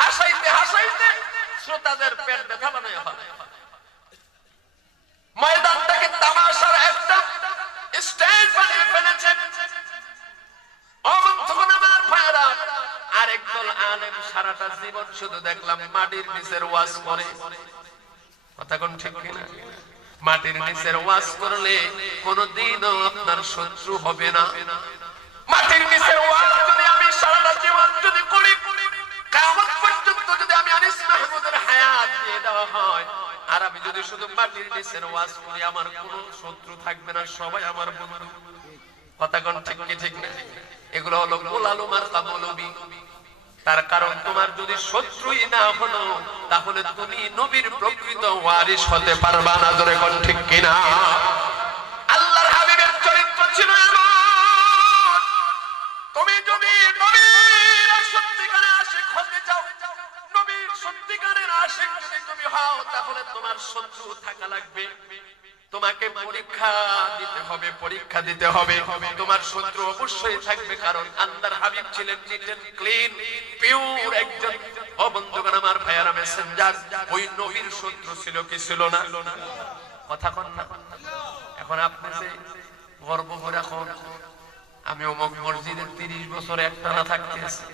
হাসাইতে হাসাইতে শ্রোতাদের পেট ব্যথা বানায় ফেলে। ময়দানটাকে তামাশার একটা স্টেজ বানিয়ে ফেলেছেন। আরেকদল আলেম সারাটা জীবন শুধু দেখলাম মাটির নিচের ওয়াজ করে, কথা কোন ঠিক কিনা? মাটির নিচের ওয়াজ করলে কোনদিনও আপনার শত্রু হবে না। মাটির নিচের ওয়াজ যদি আমি সারাটা জীবন যদি করি, কিয়ামত পর্যন্ত যদি আমি আনিস মাহমুদের হায়াত দিয়ে দেওয়া হয়, আর আমি যদি শুধু মাটির নিচের ওয়াজ করি, আমার কোনো শত্রু থাকবে না, সবাই আমার বন্ধু। কথা কোন ঠিক কি ঠিক না? এগুলো হলো গোলালুমার কাবলবি। তার কারণ তোমার যদি শত্রুই না হলো, তাহলে তুমি নবীর প্রকৃত ওয়ারিস হতে পারবা না, জোরে কোন ঠিক কিনা? আল্লাহর হাবিবের চরিত্র ছিল এমন, তুমি যদি নবীর সত্যিকারের আশিক হতে চাও, নবীর সত্যিকারের আশিক যদি তুমি হও, তাহলে তোমার শত্রু থাকা লাগবে, তোমাকে পরীক্ষা দিতে হবে, পরীক্ষা দিতে হবে, তোমার শত্রু অবশ্যই থাকবে। কারণ আল্লাহর হাবিব ছিলেন নিট এন্ড ক্লিন, পিওর একজন ও বন্ধুগণ আমার ভাইয়ারা মেসেঞ্জার। ওই নবীর শত্রু ছিল কি ছিল না? কথা কন না। এখন আপনি যে গর্ব করে এখন আমি অমুক মসজিদের 30 বছর একটানা থাকতেছি,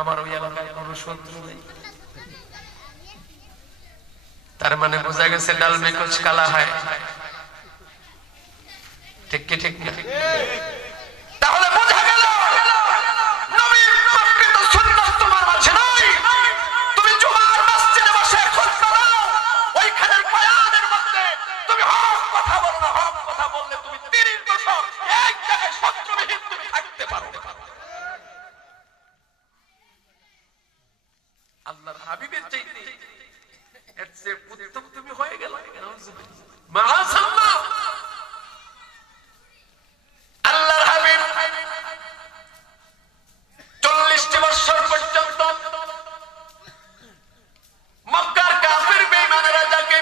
আমার ওই এলাকায় কোনো শত্রু নেই, তার মানে বোঝা গেছে ডাল মে কুছ কালা হয়। ঠিক কি ঠিক না? তাহলে বোঝা গেল নবীর প্রকৃত সুন্নাত তোমার মাঝে নাই। তুমি জুমার মসজিদে বসে খুতবা দাও, ওইখানের বয়ানের মধ্যে তুমি হক কথা বলো না, হক কথা বললে তুমি 30 বছর এক জায়গায় শত্রুবিহীন তুমি থাকতে পারো। আল্লাহর হাবিবের চাইতে এর চেয়ে উত্তম তুমি হয়ে গেল। মাআযাল্লাহ। আল্লাহর হাবিব 40 বছর পর্যন্ত মক্কার কাফির বেঈমানেরা যাকে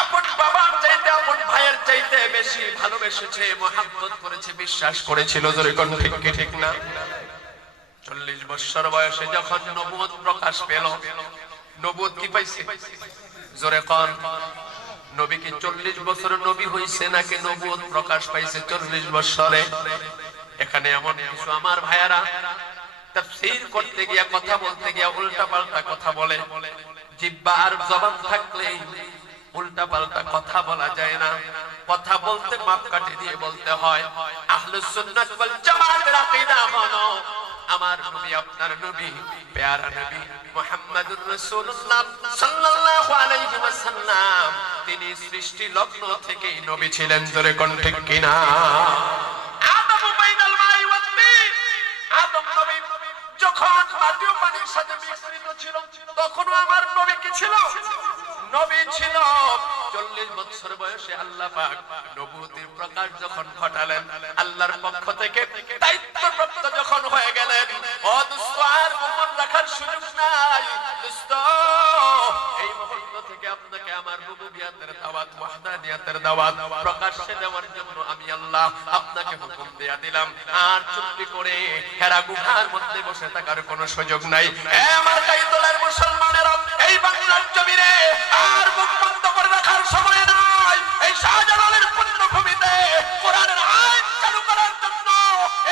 আপন বাবার চাইতে, আপন ভাইয়ের চাইতে বেশি ভালোবেসেছে, মহব্বত করেছে, বিশ্বাস করেছিল, জোরে কোন ঠিক কি ঠিক না? 40 বছর বয়সে যখন নবুয়ত প্রকাশ পেল, নবুয়ত কি পাইছে? জোরে কোন। নবী কি 40 বছর নবী হইছে নাকি নবুয়ত প্রকাশ পাইছে 40 বছরে? এখানে এমন কিছু আমার ভাইয়ারা তাফসীর করতে গিয়া, কথা বলতে গিয়া উল্টা পাল্টা কথা বলে। জিহ্বা আর জবান থাকলে উল্টা পাল্টা কথা বলা যায় না। কথা বলতে মাপকাঠি দিয়ে বলতে হয়। আহলুস সুন্নাত ওয়াল জামাতের আকীদা হলো আমার নবী, আপনার নবী, প্যারা নবী মুহাম্মদুর রাসূলুল্লাহ সাল্লাল্লাহু আলাইহি ওয়াসাল্লাম, তিনি সৃষ্টি লগ্ন থেকেই নবী ছিলেন, জোরে কোন ঠিক কিনা? আদম বাইনাল মাই ওয়াত তিন, আদম নবী যখন মাটি ও পানির সাথে মিশ্রিত ছিল, তখনও আমার নবী কি ছিল? নবী ছিল। 40 বছর বয়সে আল্লাহ পাক নবুয়তের প্রকাশ যখন ঘটালেন, আল্লাহর পক্ষ থেকে দায়িত্বপ্রাপ্ত যখন হয়ে গেলেন, ও দোস্ত আর গোপন রাখার সুযোগ নাই। দোস্ত এই মুহূর্ত থেকে আপনাকে আমার রুবুবিয়াতের দাওয়াত, ওয়াহদানিয়াতের দাওয়াত প্রকাশ্যে দেওয়ার জন্য আমি আল্লাহ আপনাকে হুকুম দেয়া দিলাম। আর চুপটি করে হেরা গুহার মধ্যে বসে থাকার কোনো সুযোগ নাই। আমার কাইতলার মুসলমানেরা, এই বাংলার জমিনে আর মুখ বন্ধ করে রাখার সময় নাই। এই শাহজালালের পুণ্যভূমিতে কোরআনের আইন চালু করার জন্য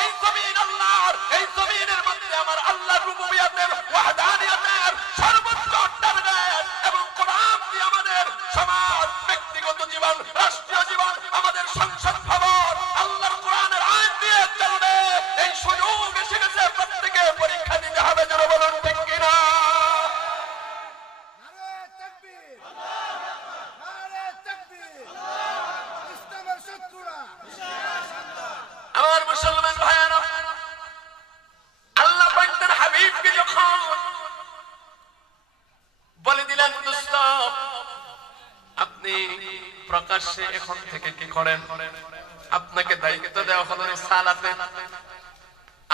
এই জমিন আল্লাহর, এই জমিনের মধ্যে আমার আল্লাহর রুবুবিয়াতের, ওয়াহদানিয়াতের সর্বোচ্চ টার্গেট এবং কোরআন দিয়ে আমাদের সমাজ, ব্যক্তিগত জীবন, রাষ্ট্রীয় জীবন, আমাদের সংসদ ভবন আল্লাহর কোরআনের আইন দিয়ে চলবে। এই সুযোগ এসে গেছে, প্রত্যেকে পরীক্ষা দিতে হবে। যারা বলুন ঠিক কিনা? নারে তাকবীর, নারে তাকবীর, ইসলামের শত্রুরা আমার মুসলমান ভাইয়েরা, আল্লাহ পাক তার হাবিবকে যখন বলে দিলেন, দোস্ত আপনি প্রকাশ্যে এখন থেকে কি করেন? আপনাকে দায়িত্ব দেওয়া হলো রিসালাতে।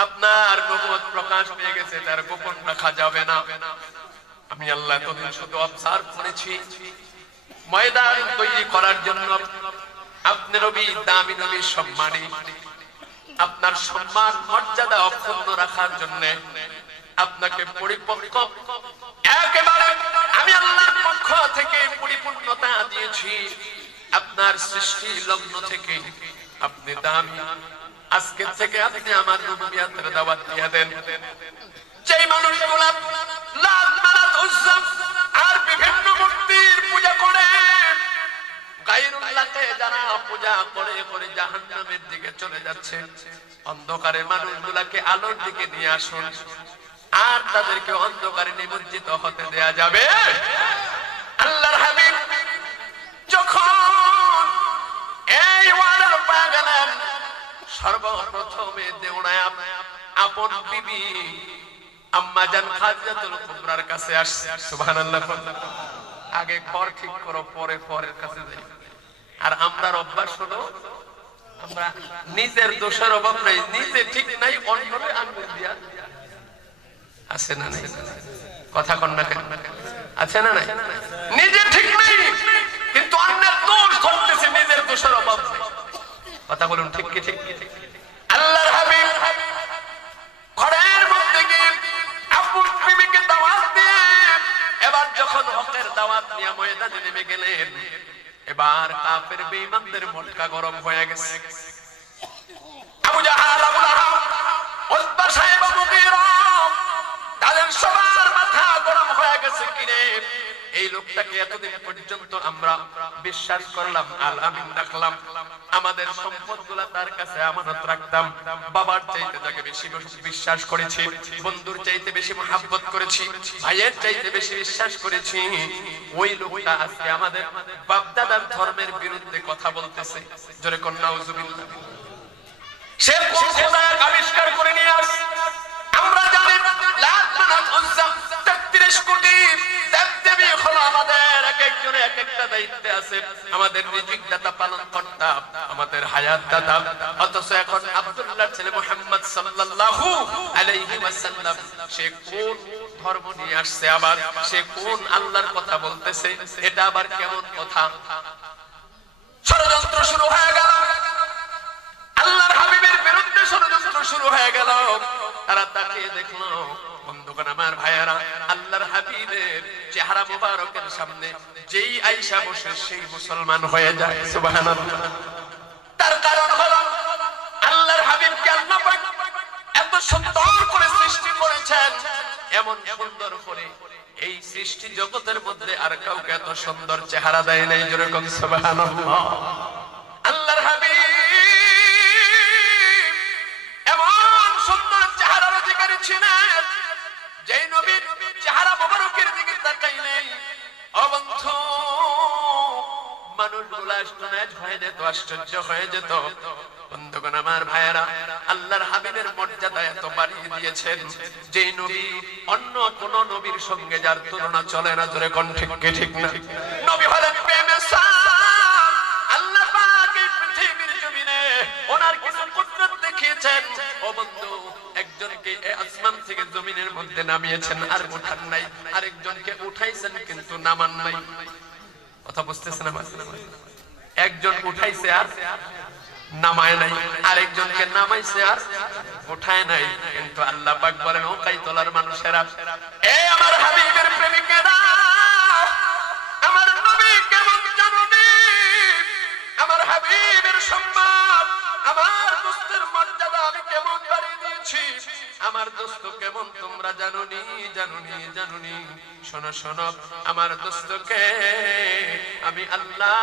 আপনার নবুয়ত প্রকাশ পেয়ে গেছে, তার গোপন রাখা যাবে না। আমি আল্লাহ এতদিন শুধু অবজার্ভ করেছি, ময়দান তৈরি করার জন্য আপনি নবী, দামি নবী, সম্মানী, আপনার সম্মান মর্যাদা অক্ষুণ্ণ রাখার জন্য আপনাকে পরিপক্ক একেবারে আমি আল্লাহর পক্ষ থেকে পরিপূর্ণতা দিয়েছি। আপনার সৃষ্টি লগ্ন থেকে আপনি দামি। আজকে থেকে আপনি আমার রুবুবিয়াতের দাওয়াত দিয়ে দেন। যেই মানুষগুলা লাত, মানাত, উজ্জা আর বিভিন্ন মূর্তির পূজা করে, গায়রুল্লাহকে যারা পূজা করে করে জাহান্নামের দিকে চলে যাচ্ছে, অন্ধকারে মানুষগুলাকে আলোর দিকে নিয়ে আসুন, আর তাদেরকে অন্ধকারে নিমজ্জিত হতে দেয়া যাবে। আল্লাহর হাবিব যখন এই ওয়াদার পায় গেলেন, সর্বপ্রথমে দেওড়ায় আপন বিবি আম্মা জান খাদিজাতুল কুবরার কাছে আসছে। সুবহানাল্লাহ। আগে ঘর ঠিক করো, পরে পরের কাছে যাই। আর আমরা অভ্যাস হলো, আমরা নিজের দোষের অভাব নাই, নিজে ঠিক নাই, অন্যরে আঙ্গুল দিয়া আছে না নাই? কথা কন না কেন? আছে না নাই? নিজে ঠিক নাই কিন্তু অন্যের দোষ ধরতেছে, নিজের দোষের অভাব নাই। কথা বলুন ঠিক কি ঠিক? আল্লাহর হাবিব ঘরের মধ্যে গিয়ে আপন বিবিকে দাওয়াত দিয়ে, এবার যখন হকের দাওয়াত নিয়ে ময়দানে নেমে গেলেন, এবার কাফের বেঈমানদের মটকা গরম হয়ে গেছে। আবু জাহাল, আবু লাহাব, উতবা সাহেব, আবু মুগীরা, তাদের সবার মাথা গরম হয়ে গেছে। কিরে, এই লোকটাকে এতদিন পর্যন্ত আমরা বিশ্বাস করলাম, আল আমিন রাখলাম, আমাদের সম্পদগুলা তার কাছে আমানত রাখতাম, বাবার চাইতে তাকে বেশি বিশ্বাস করেছি, বন্ধুর চাইতে বেশি মহব্বত করেছি, ভাইয়ের চাইতে বেশি বিশ্বাস করেছি। ওই লোকটা আজকে আমাদের বাপদাদার ধর্মের বিরুদ্ধে কথা বলতেছে। জোরে কোন নাউজুবিল্লাহ। সে কোন খোদাকে আবিষ্কার করে নিয়ে আসে। আমরা জানি লাত, মানাত, উজ্জা 33 কোটি দেবদেবী হলো আমাদের, এক একজনের এক একটা দায়িত্বে আছে। আমাদের রিজিক দাতা, পালন কর্তা, আমাদের হায়াত দাতা। অথচ এখন আব্দুল্লাহর ছেলে মুহাম্মদ সাল্লাল্লাহু আলাইহি ওয়াসাল্লাম সে কোন ধর্ম নিয়ে আসছে, আবার সে কোন আল্লাহর কথা বলতেছে, এটা আবার কেমন কথা? ষড়যন্ত্র শুরু হয়ে গেল, আল্লাহর হাবিবের বিরুদ্ধে ষড়যন্ত্র শুরু হয়ে গেল। তারা তাকিয়ে দেখলো, বন্ধুগণ আমার ভাইয়েরা, আল্লাহর হাবিবের চেহারা মুবারকের সামনে যেই আয়েশা বসে সেই মুসলমান হয়ে যায়। সুবহানাল্লাহ। তার কারণ হলো আল্লাহর হাবিবকে আল্লাহ পাক এত সুন্দর করে সৃষ্টি করেছেন, এমন সুন্দর করে এই সৃষ্টি জগতের মধ্যে আর কাউকে এত সুন্দর চেহারা দেয় নাই। যেরকম সুবহানাল্লাহ। আল্লাহর হাবিব এমন সুন্দর চেহারার অধিকারী ছিলেন, যেই নবীর চেহারা মুবারকের দিকে তাকাইলেই অবন্ধু মানুষগুলা আশ্চর্য হয়ে যেত, আশ্চর্য হয়ে যেত। বন্ধুগণ আমার ভাইয়েরা, আল্লাহর হাবিবের মর্যাদা এত বাড়িয়ে দিয়েছেন, যেই নবী অন্য কোন নবীর সঙ্গে যার তুলনা চলে না। জোরে কোন ঠিক কি ঠিক না? নবী হলেন প্রেমের সান। আল্লাহ পাক এই পৃথিবীর জমিনে ওনার কিছু কুদরত দেখিয়েছেন। ও বন্ধু, একজনকে আসমান থেকে জমিনের মধ্যে নামিয়েছেন আর উঠান নাই, আরেকজনকে উঠাইছেন কিন্তু নামান নাই। কথা বুঝতেছেন আমার? একজন উঠাইছে আর নামায় নাই, আরেকজনকে নামাইছে আর উঠায় নাই। কিন্তু আল্লাহ পাক বলেন, ওকাই তোলার মানুষেরা, এ আমার হাবিবের প্রেমিকেরা, আমার নবী কেমন জানুনি, আমার হাবিবের সম্মান, আমার দোস্তের মর্যাদা আমি কেমন বাড়িয়ে দিয়েছি, আমার দোস্ত কেমন তোমরা জানুনি, জানুনি, জানুনি। শোনো শোনো, আমার দোস্তকে আমি আল্লাহ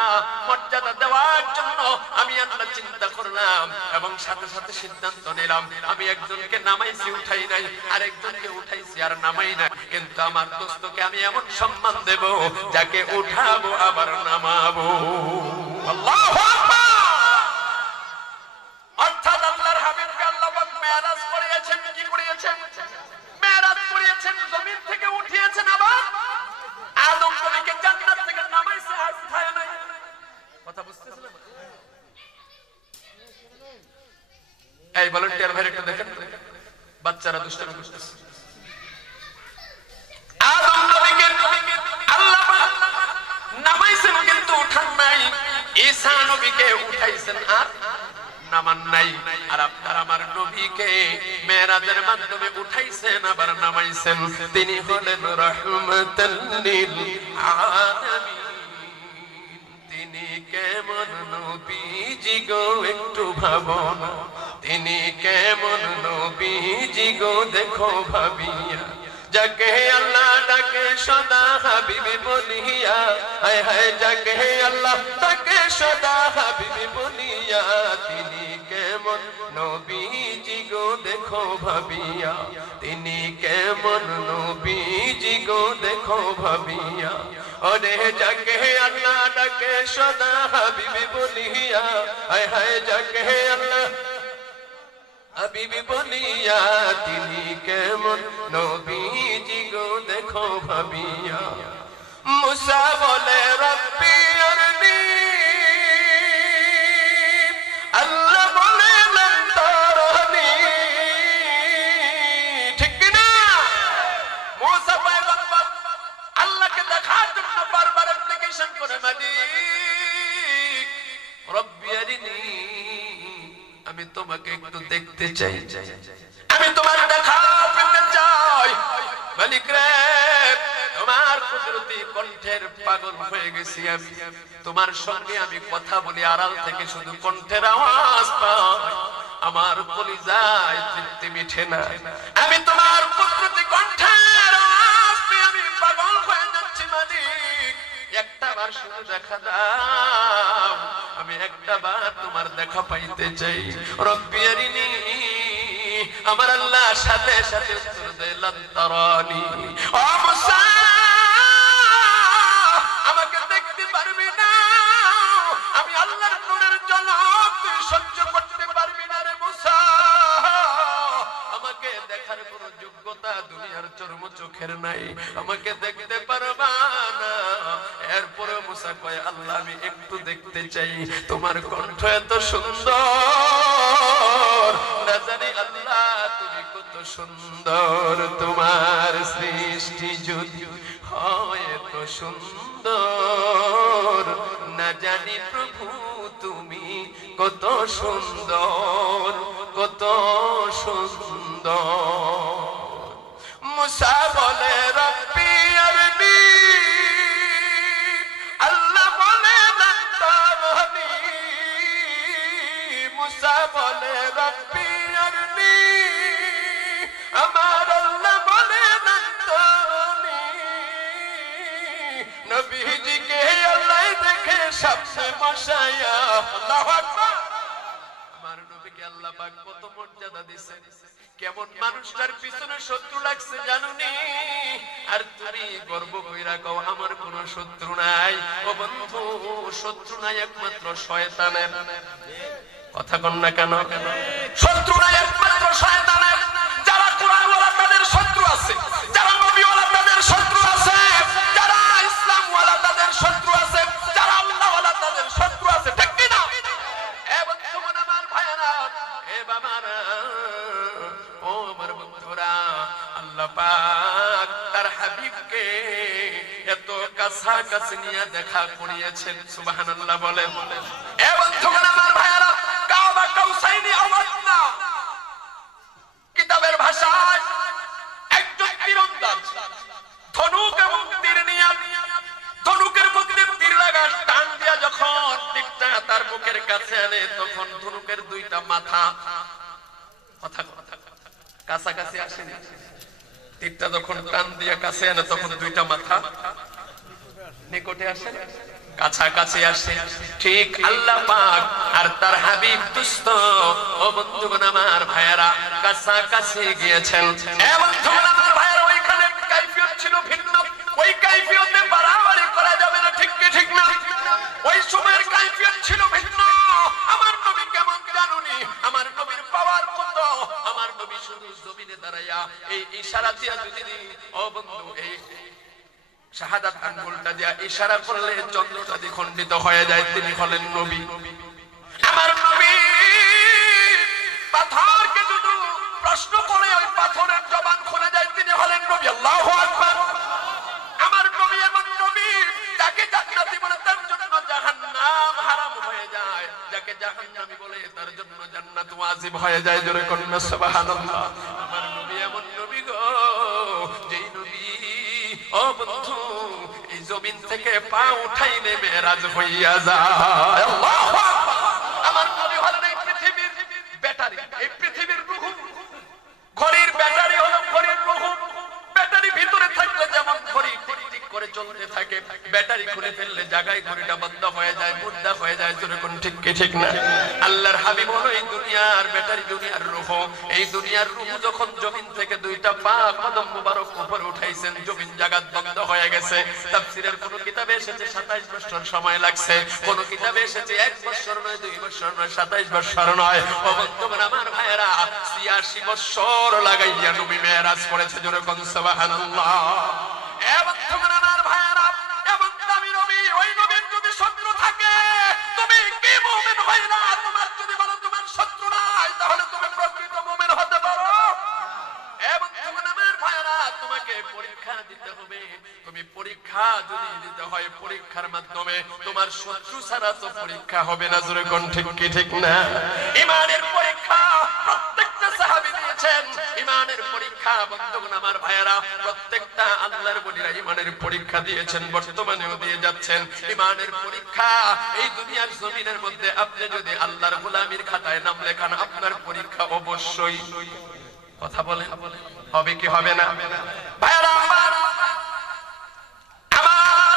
মর্যাদা দেওয়ার জন্য আমি আল্লাহ চিন্তা করলাম এবং সাথে সাথে সিদ্ধান্ত নিলাম, আমি একজনকে নামাইছি উঠাই নাই, আরেকজনকে উঠাইছি আর নামাই নাই। কিন্তু আমার দোস্তকে আমি এমন সম্মান দেব, যাকে উঠাবো আবার নামাবো। আল্লাহু আকবার। অর্থাৎ আল্লাহর হাবিবকে আল্লাহ পাক মেরাজ করিয়েছেন। কি করিয়েছেন? মেরাজ করিয়েছেন, জমিন থেকে উঠিয়েছেন, আবার আদম নবীকে জান্নাত থেকে নামাইছে আর উঠায় নাই। কথা বুঝতেছেন? এই ভলান্টিয়ার ভাই একটু দেখেন, বাচ্চারা দুষ্টামি করতেছে। আদম নবীকে আল্লাহ পাক নামাইছেন কিন্তু উঠান নাই, ঈসা নবীকে উঠাইছেন আর নামান নাই। আর আপনার আমার নবীকে মেরাজের মাধ্যমে উঠাইছেন আবার নামাইছেন। তিনি হলেন রাহমাতাল লিল আলামিন। তিনি কেমন নবীজি গো একটু ভাবনা, তিনি কেমন নবীজি গো দেখো ভাবিয়া, যাকে আল্লাহ ডাকে সদা হাবিবি বলিয়া, হায় হায় যাকে আল্লাহ ডাকে সদা হাবিবি বলিয়া, তিনি কেমন নবীজি গো দেখো ভাবিয়া, তিনি কেমন নবীজি গো দেখো ভাবিয়া। ওরে যাকে আল্লাহ ডাকে সদা হাবিবি বলিয়া, হায় হায় যাকে আল্লাহ হাবিবি বলিয়া, তিনি কেমন নবীজি গো দেখো ভাবিয়া। মুসা বলে রব্বি আরনি, আল্লাহ বলে লন তারানি। ঠিক কিনা? মুসা পয়গম্বর আল্লাহকে দেখার জন্য বারবার অ্যাপ্লিকেশন করে, মালিক রব্বি আরনি, আমি তোমাকে একটু দেখতে চাই, আমি তোমার দেখা পেতে চাই। মালিক রে, তোমার কুদরতি কণ্ঠের পাগল হয়ে গেছি আমি, তোমার সঙ্গে আমি কথা বলি, আড়াল থেকে শুধু কণ্ঠের আওয়াজ পাই, আমার কলিজায় তৃপ্তি মিঠে না। আমি তোমার কুদরতি কণ্ঠের আওয়াজ পেয়ে আমি পাগল হয়ে যাচ্ছি। মালিক একটা বার শুধু দেখা দাও, আমি একটা বার তোমার দেখা পাইতে চাই। রব্বি আরিনি, আমার আল্লাহ সাথে সাথে উত্তর দেয় লন তারানি। ও মুসা, আমাকে দেখতে পারবি না, আমি আল্লাহর নূরের ঝলক তুই সহ্য করতে পারবি না রে মুসা। আমাকে দেখার কোনো যোগ্যতা দুনিয়ার চর্ম চোখের নাই, আমাকে দেখতে পারবা না। এরপরে মুসা কয়, আল্লাহ আমি একটু দেখতে চাই, তোমার কণ্ঠ এত সুন্দর, না জানি আল্লাহ তুমি কত সুন্দর, তোমার সৃষ্টি যদি হয় এত সুন্দর, না জানি প্রভু তুমি কত সুন্দর, কত সুন্দর। মুসা বলে রব্বি আরনি, আল্লাহ বলে লন তারানি। মুসা বলে রব্বি আরনি, আমার আল্লাহ বলে লন তারানি। নবীজিকে আল্লাহ দেখে সবসে বসায়া। আল্লাহু আকবার। আমার নবীকে আল্লাহ পাক কত মর্যাদা দিয়েছে, কেমন মানুষটার পিছনে শত্রু লাগছে জানুনি, আর তুমি গর্ব কইরা কও আমার কোনো শত্রু নাই। ও বন্ধু, শত্রু নাই একমাত্র শয়তানের। কথা কন না কেন? শত্রু নাই একমাত্র শয়তানের। যারা কোরআনওয়ালা তাদের শত্রু আছে, যারা নবীওয়ালা তাদের শত্রু আছে, যারা ইসলামওয়ালা তাদের শত্রু আছে, যারা আল্লাহওয়ালা তাদের শত্রু আছে। ঠিক কি না? এ বন্ধু আমার ভাইরা, এ বাবারা, ও আমার বন্ধুরা, আল্লাহ পাক তার হাবিবকে এত কাছাকাছি নিয়ে দেখা করিয়েছেন। সুবহানাল্লাহ বলেন। এ বন্ধুগণ আমার ভাইয়েরা, কাবা কাউসাইনি আওয়াজ না, কিতাবের ভাষায় একজন তীরন্দাজ ধনুক এবং তীর নিয়ে ধনুকের মধ্যে তীর লাগা টান দিয়া যখন তীরটা তার বুকের কাছে আনে, তখন ধনুকের দুইটা মাথা কাছাকাছি আসেনি। তীরটা যখন টান দিয়া কাছে আনে, তখন দুইটা মাথা নিকটে আসে, কাছাকাছি আসে। ঠিক আল্লাহ পাক আর তার হাবিব দুস্ত ও বন্ধুগণ আমার ভাইয়েরা কাছাকাছি গিয়েছেন। এ বন্ধুগণ আমার ভাইয়েরা, ওইখানে কাইফিয়ত ছিল ভিন্ন। ওই কাইফিয়তে বাড়াবাড়ি করা যাবে না, ঠিক কি ঠিক না? ওই সময়ের কাইফিয়ত ছিল ভিন্ন। আমার নবী কেমন জানুনি, আমার নবীর পাওয়ার কত। আমার নবী শুধু জমিনে দাঁড়াইয়া এই ইশারা দিয়া যদি ও বন্ধু এই শাহাদাত আঙ্গুলটা দিয়া ইশারা করলে চন্দ্রটা দ্বিখণ্ডিত হয়ে যায়, তিনি হলেন নবী। আমার নবী পাথরকে যদি প্রশ্ন করে ওই পাথরের জবান খুলে যায়, তিনি হলেন নবী। আল্লাহু আকবার। আমার নবী এমন নবী যাকে জান্নাতি বলে তার জন্য জাহান্নাম হারাম হয়ে যায়, যাকে জাহান্নামী বলে তার জন্য জান্নাত ওয়াজিব হয়ে যায়। জোরে কন্না সুবহানাল্লাহ। আমার নবী এমন নবী গো, যেই নবী ও বন্ধু এই জমিন থেকে পা উঠাইলে মেরাজ হইয়া যায়। আল্লাহু আকবার। আমার নবী হলেন এই পৃথিবীর ব্যাটারি, এই পৃথিবীর রূহ। ঘড়ির ব্যাটারি হলো ঘড়ির রূহ। ব্যাটারি ভিতরে থাকলে যেমন ঘড়ি টিক করে চলতে থাকে, ব্যাটারি খুলে ফেললে জায়গায় ঘড়িটা বন্ধ হয়ে যায়, মুর্দা হয়ে যায়। যেরকম ঠিক কি ঠিক না? আল্লাহর হাবিব হলো এই দুনিয়ার ব্যাটারি, দুনিয়ার রূহ। এই দুনিয়ার রূহ যখন জমিন থেকে দুইটা পা কদম মুবারক উপরে উঠাইছেন, জমিন জাগাত বন্ধ হয়ে গেছে। তাফসীরের কোন কিতাবে এসেছে 27 বছর সময় লাগছে, কোন কিতাবে এসেছে 1 বছর নয়, 2 বছর নয়, 27 বছর নয়। ও বন্ধুগণ আমার ভাইয়েরা, 86 বছর লাগাইয়া নবী মেরাজ করেছে। যেরকম সুবহানাল্লাহ। এ বন্ধুগণ আমার ভাইয়েরা, এমন দামি নবী, ওই নবীর যদি শত্রু থাকে তুমি কি মুমিন হইলা? তোমার যদি বলো তোমার শত্রু নাই, তাহলে তুমি প্রকৃত মুমিন হতে পারো। এ বন্ধুগণ আমার ভাইয়েরা, তোমাকে পরীক্ষা দিতে হবে। তুমি পরীক্ষা যদি দিতে হয়, পরীক্ষার মাধ্যমে তোমার শত্রু ছাড়া তো পরীক্ষা হবে না। জোরে কোন ঠিক কি ঠিক না? ঈমানের পরীক্ষা প্রত্যেকটা সাহাবী দিয়েছেন। ঈমানের পরীক্ষা বন্ধুগণ আমার ভাইয়েরা, প্রত্যেকটা আল্লাহর বলিরা ঈমানের পরীক্ষা দিয়েছেন, বর্তমানেও দিয়ে যাচ্ছেন। ঈমানের পরীক্ষা এই দুনিয়ার জমিনের মধ্যে আপনি যদি আল্লাহর গোলামির খাতায় নাম লেখান, আপনার পরীক্ষা অবশ্যই, কথা বলেন, হবে কি হবে না? ভাইয়েরা আমার,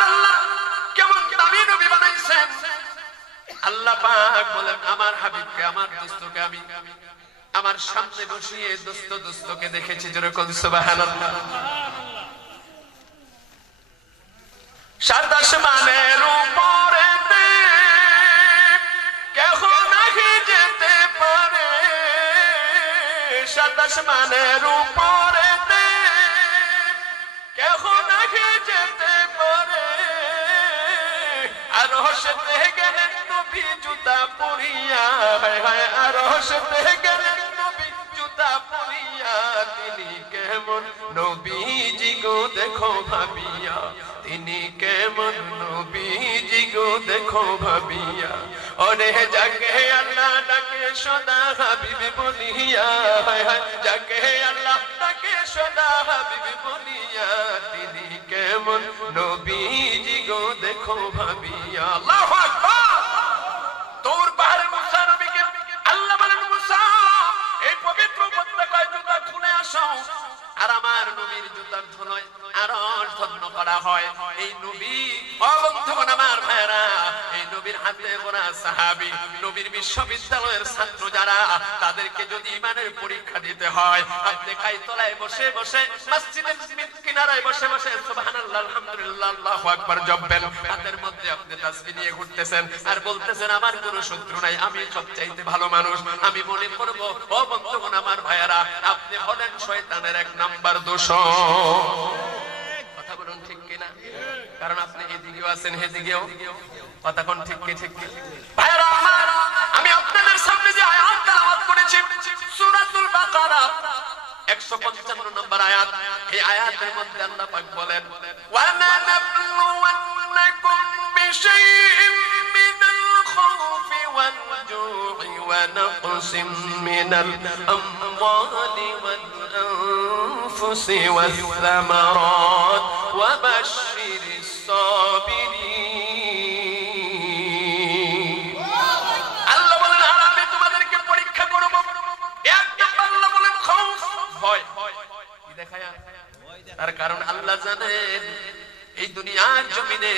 আল্লাহ কেমন দামি নবী বানাইছেন। আল্লাহ পাক বলেন আমার হাবিবকে, আমার দোস্তকে আমি আমার সামনে বসিয়ে দোস্তকে দেখেছি। যেরকম সুবহানাল্লাহ। 7 আসমানের উপরেতে কেহ নাহি যেতে পারে, 7 আসমানের উপরেতে কেহ নাহি যেতে পারে। আরশেতে গেলেন নবী জুতা পরিয়া, হায় হায় আরশেতে গেলেন নবী জুতা পরিয়া। তিনি কেমন নবীজি গো দেখো ভাবিয়া, তিনি কেমন নবীজি গো দেখো ভাবিয়া। ওরে যাকে আল্লাহ ডাকে সদা হাবিব বলিয়া, হায় হায় যাকে আল্লাহ ডাকে সদা হাবিব বলিয়া। তিনি কেমন নবীজি গো দেখো ভাবিয়া। আল্লাহু আকবার। তোর পাহাড়ে মুসা নবীকে আল্লাহ বলেন, মুসা এই পবিত্র উপত্যকায় জুতা খুলে আসো। আর আমার নবীর জুতার ধুলোয় আরশ ধন্য করা হয়। এই নবী ও বন্ধুগণ আমার ভাইয়েরা, এই নবীর হাতে গোনা সাহাবী, নবীর বিশ্ববিদ্যালয়ের ছাত্র যারা, তাদেরকে যদি ঈমানের পরীক্ষা দিতে হয়, আপনি কাইতলায় বসে বসে, মসজিদের কিনারায় বসে বসে সুবহানাল্লাহ আলহামদুলিল্লাহ আল্লাহু আকবার জপবেন। হাতের মধ্যে আপনি তাসবিহ নিয়ে ঘুরতেছেন আর বলতেছেন আমার কোনো শত্রু নাই, আমি সবচাইতে ভালো মানুষ। আমি মনে করব ও বন্ধুগণ আমার ভাইয়েরা, আপনি হলেন শয়তানের 1 নাম্বার দোষর। কথা বলুন ঠিক কিনা? কারণ আপনি এদিকেও আছেন, হেদিকেও। কথা কোন ঠিক কি ঠিক কি? ভাইরা আমার, আমি আপনাদের সামনে যে আয়াত তেলাওয়াত করেছি সূরাতুল বাকারা 155 নম্বর আয়াত। এই আয়াতের মধ্যে আল্লাহ পাক বলেন ওয়া নাবলুওয়ান্নাকুম বিশাইইন মিনাল খাউফি ওয়াল জু'i ওয়া নাকসিম মিনাল আমওয়ালি ওয়াল আনফুসি ওয়াস সামারাত ওয়া বাশশিরিস সাবিরিন। আল্লাহ বলেন আর আমি তোমাদেরকে পরীক্ষা করব। এক নাম্বার আল্লাহ বলেন খাউফ, ভয়। কি দেখায়? তার কারণ আল্লাহ জানেন এই দুনিয়ার জমিনে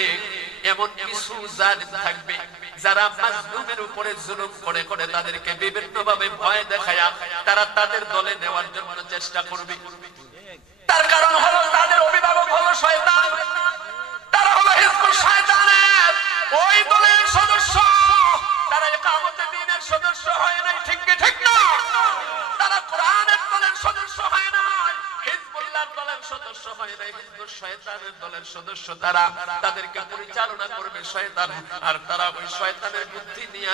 এমন কিছু জালিম থাকবে যারা মাজলুমের উপরে জুলুম করে করে তাদেরকে বিভিন্ন ভাবে ভয় দেখায় তারা তাদের দলে নেওয়ার জন্য চেষ্টা করবে। তার কারণ হলো তাদের অভিভাবক হলো শয়তান, তারা হলো হিজবুল শয়তানের ওই দলের সদস্য। তারা ইকামতের দ্বীনের সদস্য হয় নাই, ঠিক কি ঠিক না? তারা কোরআনের দলের সদস্য হয় নাই, হিজবুল্লাহর দলের সদস্য হয় নাই, হিজবুল শয়তানের দলের সদস্য। তারা তাদেরকে পরিচালনা করবে শয়তান, আর তারা ওই শয়তানের বুদ্ধি নিয়া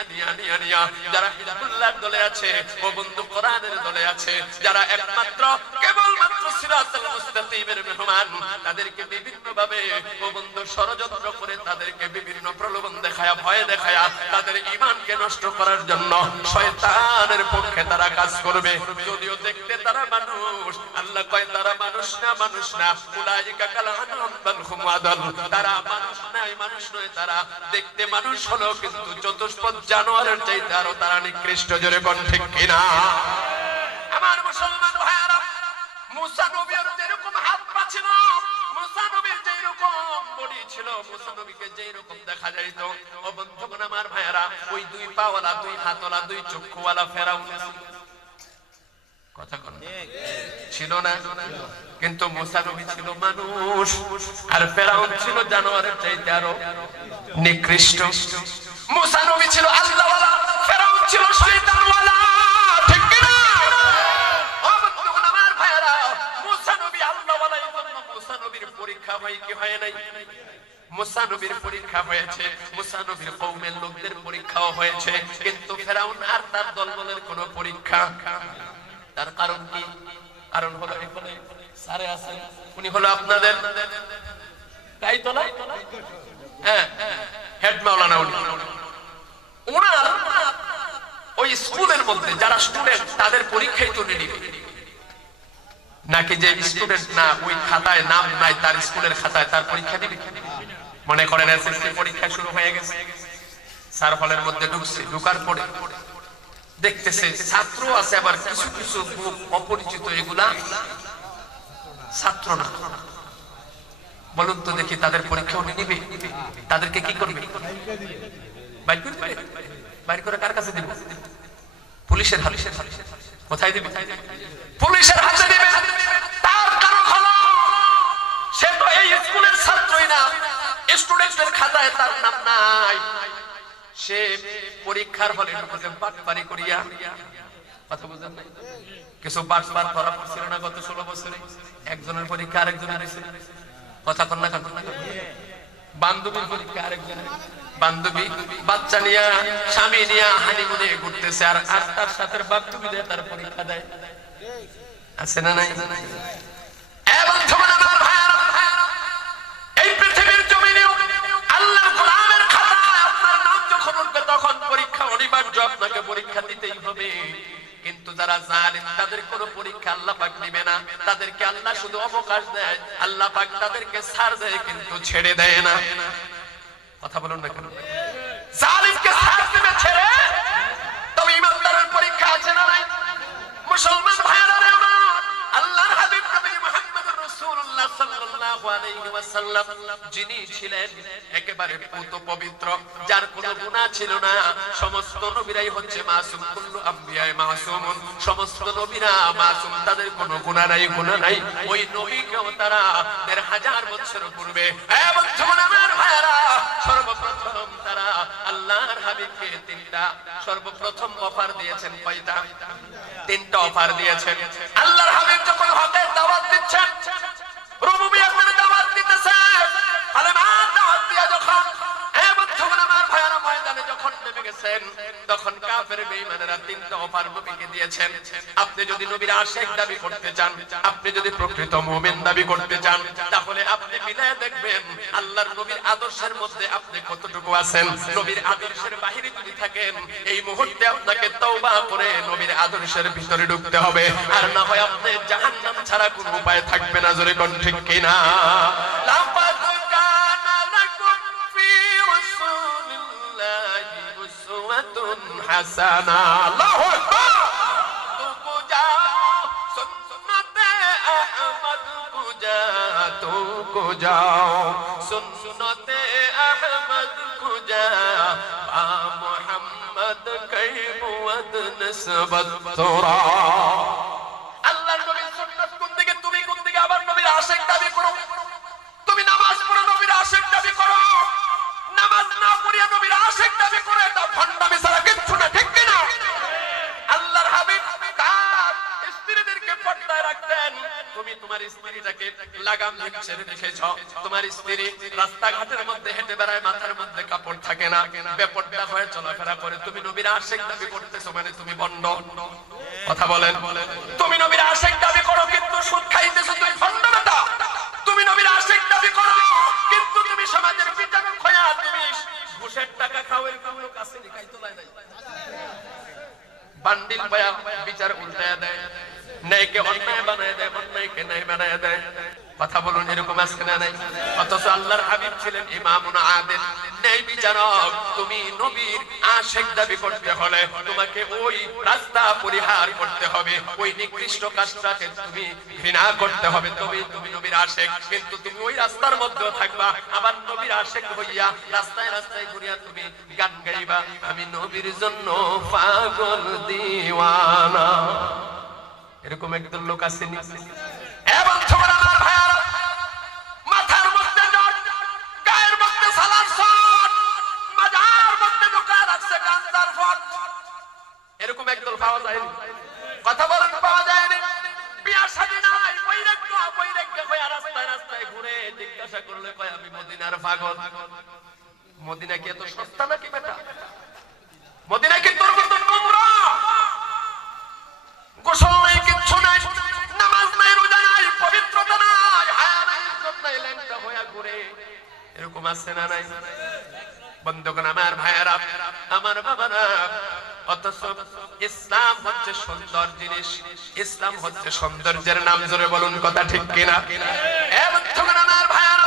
যারা হিজবুল্লাহর দলে আছে ও বন্ধু কোরআনের দলে আছে, যারা একমাত্র কেবলমাত্র সিরাতুল মুস্তাকিমের মেহমান, তাদেরকে বিভিন্ন ভাবে ও বন্ধু ষড়যন্ত্র করে তাদেরকে বিভিন্ন প্রলোভন দেখায়া ভয় দেখায়া তাদের ঈমানকে নষ্ট করার জন্য শয়তানের পক্ষে তারা কাজ করবে। যদিও দেখতে তারা মানুষ, আল্লাহ কয় তারা মানুষ না, উলাইকা কাল আনআম বাল হুম আদাল। তারা মানুষ নয়, তারা দেখতে মানুষ হলো কিন্তু চতুষ্পদ জানোয়ারের চাইতে আরো তারা নিকৃষ্ট। জোরে কোন ঠিক কিনা? আমার মুসলমান ভাইরা, মুসা নবীর যেরকম হাত পা ছিল, মুসা নবীর যেরকম বডি ছিল, মুসা নবীকে যেরকম দেখা যাইত, ও বন্ধুগণ আমার ভাইরা, ওই দুই পাওয়ালা, দুই হাতওয়ালা, দুই চক্ষুওয়ালা ফেরাউন কথা কোন ছিল না? কিন্তু মুসা নবী ছিল মানুষ, আর ফেরাউন ছিল জানোয়ারের চাইতে আরো নিকৃষ্ট। মুসা নবী ছিল আল্লাহওয়ালা, ফেরাউন ছিল শয়তানওয়ালা, ঠিক কি না? ও বন্ধুগণ আমার ভাইরা, মুসা নবী আল্লাহওয়ালা, এই জন্য মুসা নবীর পরীক্ষা হয় কি হয় নাই? মুসা নবীর পরীক্ষা হয়েছে, মুসা নবীর কওমের লোকদের পরীক্ষাও হয়েছে, কিন্তু ফেরাউন আর তার দলবলের কোনো পরীক্ষা। তার কারণ কি? কারণ হলো এখানে স্যারে আছেন, উনি হলো আপনাদের গাইতলা, হ্যাঁ হেড মাওলানা। উনার ওই স্কুলের মধ্যে যারা স্টুডেন্ট তাদের পরীক্ষাই তো নিবে নাকি যে স্টুডেন্ট না ওই খাতায় নাম নাই তার স্কুলের খাতায় তার পরীক্ষা দিবে? মনে করেন এসএসসি পরীক্ষা শুরু হয়ে গেছে, স্যার হলের মধ্যে ঢুকছে, ঢুকার পরে দেখতেছে ছাত্র আছে, আবার কিছু কিছু অপরিচিত, এগুলা ছাত্র না। বলুন তো দেখি তাদের পরীক্ষা উনি নিবে? তাদেরকে কি করবে? বাইর করে কার কাছে দিবে? পুলিশের হাতে। কোথায় দিবে? পুলিশের হাতে দিবে। তার কারণ হলো সে তো এই স্কুলের ছাত্রই না, স্টুডেন্টের খাতায় তার নাম নাই। সে পরীক্ষার হলে বাটপারি করিয়া, কথা বুঝেন নাই, কিছু বাটপার ধরা পড়ছিল না গত 16 বছরে? একজনের পরীক্ষা আরেকজনের হয়েছে, কথা কন না কেন? বান্ধবীর পরীক্ষা আরেকজনের, বান্ধবী বাচ্চা নিয়ে স্বামী নিয়ে হানিমুনে ঘুরতেছে, আর তার সাথে বান্ধবী দিয়ে তার পরীক্ষা দেয়, আছে না নাই? এই পৃথিবীর জমিনে আল্লাহর গোলামের খাতায় আপনার নাম যখন উঠবে তখন পরীক্ষা অনিবার্য, আপনাকে পরীক্ষা দিতেই হবে। কিন্তু যারা জালিম তাদের কোনো পরীক্ষা আল্লাহ পাক নেবে না, তাদেরকে আল্লাহ শুধু অবকাশ দেয়, আল্লাহ পাক তাদেরকে ছাড় দেয় কিন্তু ছেড়ে দেয় না। কথা বলুন না কেন? জালিমকে ছাড় দেবে ছেড়ে, তবে ইমানদারের পরীক্ষা আছে না নাই? মুসলমান ভাইরা, আল্লাহর হাবিব নবী মুহাম্মদুর রাসূলুল্লাহ সাল্লাল্লাহু আলাইহি ওয়াসাল্লাম যিনি ছিলেন একেবারে পুত পবিত্র, যার কোনো গুনাহ ছিল না। সমস্ত নবীরাই হচ্ছে মাসুম, কুল্লু আম্বিয়ায়ে মাসুমুন, সমস্ত নবীরা মাসুম, তাদের কোনো গুনাহ নাই। ওই নবীকেও তারা ১৫০০ বছর পূর্বে আমার ভাইরা সর্বপ্রথম তারা আল্লাহর হাবিবকে সর্বপ্রথম অফার দিয়েছেন। কয়টা? 3টা অফার দিয়েছেন। আল্লাহর হাবিব যখন হকের দাওয়াত দিচ্ছেন, রুবুবিয়্যাতের দাওয়াত দিতেছে, কালেমার দাওয়াত দিয়া যখন বন্ধুগণ আমার ভাইরা ময়দানে যখন নেমে গেছেন, তখন কাফের বেঈমানেরা তিনটা অফার নবীকে দিয়েছেন। আপনি যদি নবীর আশিক দাবি করতে চান, আপনি যদি প্রকৃত মুমিন দাবি করতে চান, তাহলে আপনি মিলায়ে দেখবেন আল্লাহর নবীর আদর্শের মধ্যে আপনি কতটুকু আছেন। নবীর আদর্শের বাহিরে যদি থাকেন, এই মুহূর্তে আপনাকে তওবা করে নবীর আদর্শের ভিতরে ঢুকতে হবে, আর না হয় আপনি জাহান্নাম ছাড়া কোনো উপায় থাকবে না। জোরে কোন ঠিক কিনা? লাকাদ কানা লাকুম ফি রাসূলিল্লাহি উসওয়াতুন হাসানা। আল্লাহু আকবার। তুকু যাও সুন্নতে আহমদ কুজা, তুকু যাও সুন্নতে আহমদ কুজা, বা মুহাম্মদ কাইবুদ নিসবত তুরা। আল্লাহর নবীর সুন্নাত কোন দিকে, তুমি কোন দিকে আবার নবীর আশিক দাবি করো। তুমি নামাজ পড়ো, নবীর আশিক দাবি করো। নামাজ না পড়িয়া নবীর আশিক দাবি করো, এটা ভণ্ডামি ছাড়া কিচ্ছু না। ঠিক কিনা? আল্লাহর হাবিব তার স্ত্রীদেরকে পর্দায় রাখতেন। তুমি তোমার স্ত্রীটাকে লাগাম ছেড়ে দেখেছো? তোমার স্ত্রী রাস্তাঘাটের মধ্যে হেঁটে বেড়ায়, মাথার মধ্যে কাপড় থাকে না, বেপর্দা হয়ে চলাফেরা করে। তুমি নবীর আশিক দাবি করতেছো মানে তুমি ভণ্ড। কথা বলেন। তুমি নবীর আশিক দাবি করো কিন্তু সুদ খাইতেছো, তুমি ভণ্ড বেটা। তুমি নবীর আশিক দাবি করো কিন্তু তুমি সমাজের বিচারক হইয়া তুমি ঘুষের টাকা খাও। এরকম লোক আছে নি? খাই তোলায় নাই, বান্ডিল পায়া বিচার উল্টায়া দেয়, ন্যায়কে অন্যায় বানায় দেয়, অন্যায়কে ন্যায় বানায় দেয়। কথা বলুন, এরকম আছে না নাই? অথচ আল্লাহর হাবিব ছিলেন ইমামুন আদিল, ন্যায় বিচারক। তুমি নবীর আশিক দাবি করতে হলে তোমাকে ওই রাস্তা পরিহার করতে হবে, ওই নিকৃষ্ট কাজটাকে তুমি ঘৃণা করতে হবে, তবে তুমি নবীর আশিক। কিন্তু তুমি ওই রাস্তার মধ্যেও থাকবা, আবার নবীর আশিক হইয়া রাস্তায় রাস্তায় ঘুরিয়া তুমি গান গাইবা, আমি নবীর জন্য পাগল দিওয়ানা। এরকম একদল লোক আছে নি? এবং ছোটরা আমার ভাইয়ারা, মাথার মধ্যে জট, গায়ের মধ্যে সালার শট, মাজার মধ্যে ঢোকা রাখছে গান্দার ফট। এরকম একদল পাওয়া যায়নি? কথা বলেন, পাওয়া যায়নি? বিয়ার শাদী নাই, বৈরাগ্য হয়ে রাস্তায় রাস্তায় ঘুরে জিজ্ঞাসা করলে কয় আমি মদিনার পাগল। মদিনা কি এত সস্তা নাকি বেটা? মদিনা কি তোর মতো নোংরা? গোসল নাই, কিচ্ছু নাই, নামাজ নাই, রোজা নাই, পবিত্রতা নাই, হায়া নাই, ইজ্জত নাই, ল্যাংটা হয়ে ঘুরে। এরকম আছে না নাই? বন্ধুগণ আমার, ভাইয়েরা আমার, বাবারা, অথচ ইসলাম হচ্ছে সুন্দর জিনিস, ইসলাম হচ্ছে সৌন্দর্যের নাম। জোরে বলুন কথা ঠিক কিনা? বন্ধুগণ আমার, ভাইয়েরা,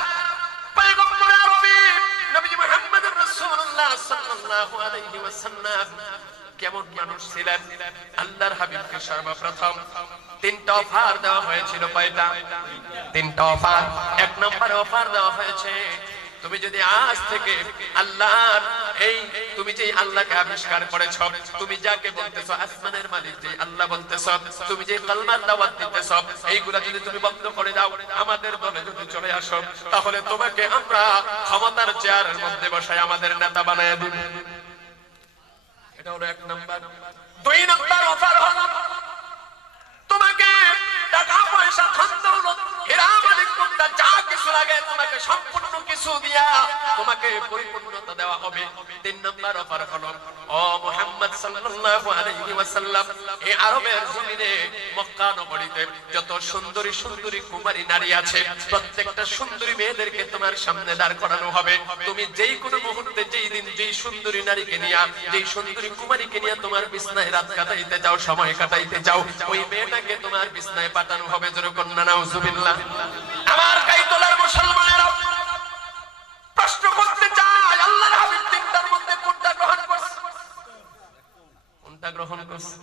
পয়গম্বর আরবি নবী মুহাম্মদ রাসূলুল্লাহ সাল্লাল্লাহু আলাইহি ওয়াসাল্লাম কেমন মানুষ ছিলেন? আল্লাহর হাবিবকে সর্বপ্রথম তিনটা অফার দেওয়া হয়েছিল। কয়টা? তিনটা অফার। এক নম্বরে অফার দেওয়া হয়েছে, তুমি যদি আজ থেকে আল্লাহর এই তুমি যে আল্লাহকে আবিষ্কার করেছ, তুমি যাকে বলতেছ আসমানের মালিক যে আল্লাহ বলতেছ, তুমি যে কালমার দাওয়াত দিতেছ, এইগুলা যদি তুমি বন্ধ করে দাও, আমাদের দলে যদি চলে আসো, তাহলে তোমাকে আমরা ক্ষমতার চেয়ারের মধ্যে বসাই আমাদের নেতা বানায় দিব। এটা হলো এক নাম্বার। দুই নাম্বার অফার হলো তোমাকে টাকা পয়সা, ধন দৌলত, হীরা মানিক মুক্তা যা কিছু লাগে তোমাকে সম্পূর্ণ কিছু দিয়া তোমাকে পরিপূর্ণতা দেওয়া হবে। তিন নাম্বার অফার হলো, ও মুহাম্মদ সাল্লাল্লাহু আলাইহি ওয়াসাল্লাম, এই আরবের জমিনে মক্কা নগরীতে যত সুন্দরী সুন্দরী কুমারী নারী আছে, প্রত্যেকটা সুন্দরী মেয়েদেরকে তোমার সামনে দাঁড় করানো হবে। তুমি যেই কোনো মুহূর্তে, যেই দিন, যেই সুন্দরী নারীকে নিয়ে, যেই সুন্দরী কুমারীকে নিয়ে তোমার বিছনায় রাত কাটাইতে যাও, সময় কাটাইতে যাও, ওই মেয়েটাকে তোমার বিছনায় পাঠানো হবে। জোরে কন্যা নাউজুবিল্লাহ। আমার কাইতলার মুসলমানেরা প্রশ্ন করতে চায়, আল্লাহর হাবিব তিনটার মধ্যে কোনটা গ্রহণ করছে? কোনটা গ্রহণ করছে?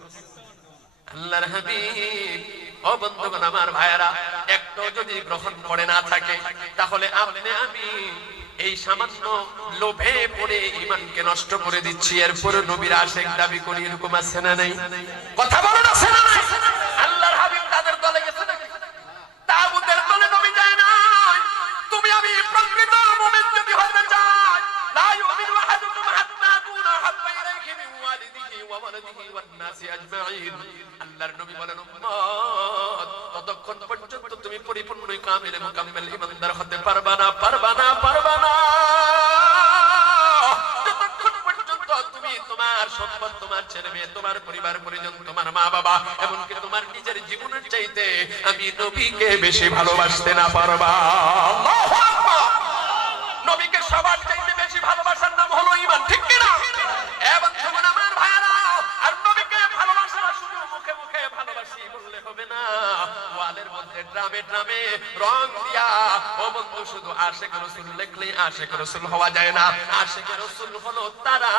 আল্লাহর হাবিব, ও বন্ধুগণ আমার, ভাইয়েরা, একটাও যদি গ্রহণ করে না থাকে, তাহলে আপনি আমি এই সামান্য লোভে পড়ে ঈমানকে নষ্ট করে দিচ্ছি। এরপরে নবীর আশিক দাবি করি। এরকম আছে না নাই? কথা বলেন, আছে না নাই? আল্লাহর হাবিব তাদের দলে গেছে নাকি? তাগুতের দলে নবী যায় নাই। তুমি আমি প্রকৃত মুমিন যদি হতে চাই, লা ইউমিনু আহাদুকুম হাত্তা আকুনা হাব্বা ইলাইহি মিন ওয়ালিদিহি ওয়া ওয়ালাদিহি ওয়ান নাসি আজমাইন। আল্লাহর নবী বলেন, উম্মত, ততক্ষণ পর্যন্ত তুমি পরিপূর্ণ কামিল মুকাম্মিল ঈমানদার হতে পারবা না, পারবা না, পারবা না, যতক্ষণ পর্যন্ত তুমি সম্পদ, তোমার ছেলে মেয়ে, তোমার পরিবার পরিজন, তোমার মা বাবা, এমনকি তোমার নিজের জীবনের চাইতে আমি নবীকে বেশি ভালোবাসতে না পারবা। আল্লাহু আকবার। নবীকে সবার চাইতে বেশি ভালোবাসার নাম হলো ঈমান, ঠিক কি না? এবং তোমরা আমার ভাইরা, আর নবীকে ভালোবাসা শুধু মুখে মুখে ভালোবাসি বললে হবে না, ওয়ালের মধ্যে ড্রামে ড্রামে রং দিয়া ও বন্ধু শুধু আশিক রাসূল লিখলে আশিক রাসূল হওয়া যায় না। আশিক রাসূল হলো তারা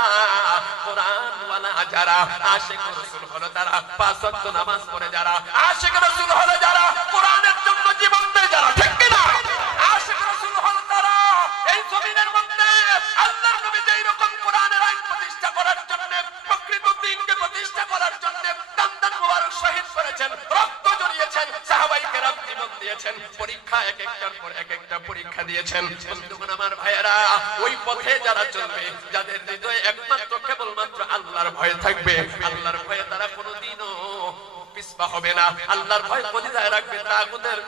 কোরআন ওয়ালা যারা, আশিক রাসূল হলো তারা পাঁচ ওয়াক্ত নামাজ পড়ে যারা, আশিক রাসূল হলো যারা কোরআনের জন্য জীবন দেয় যারা, ঠিক কি না? আশিক রাসূল হলো তারা এই জমিনের মধ্যে আল্লাহর নবী যেই রকম কোরআনের আইন প্রতিষ্ঠা করার জন্য, প্রকৃত দ্বীনকে প্রতিষ্ঠা করার জন্য দান মুবারক শহীদ করেছেন, রক্ত ঝরিয়েছেন, সাহাবায়ে কেরাম জীবন দিয়েছেন, পরীক্ষা এক একটার পর এক একটা পরীক্ষা দিয়েছেন। বন্ধুগণ আমার ভাইয়েরা, ওই পথে যারা চলবে, যাদের হৃদয়ে একমাত্র কেবলমাত্র আল্লাহর ভয় থাকবে, আল্লাহর ভয়ে তারা কোনোদিনও পিছপা হবে না, আল্লাহর ভয় কলিজায় রাখবে, তাগুতের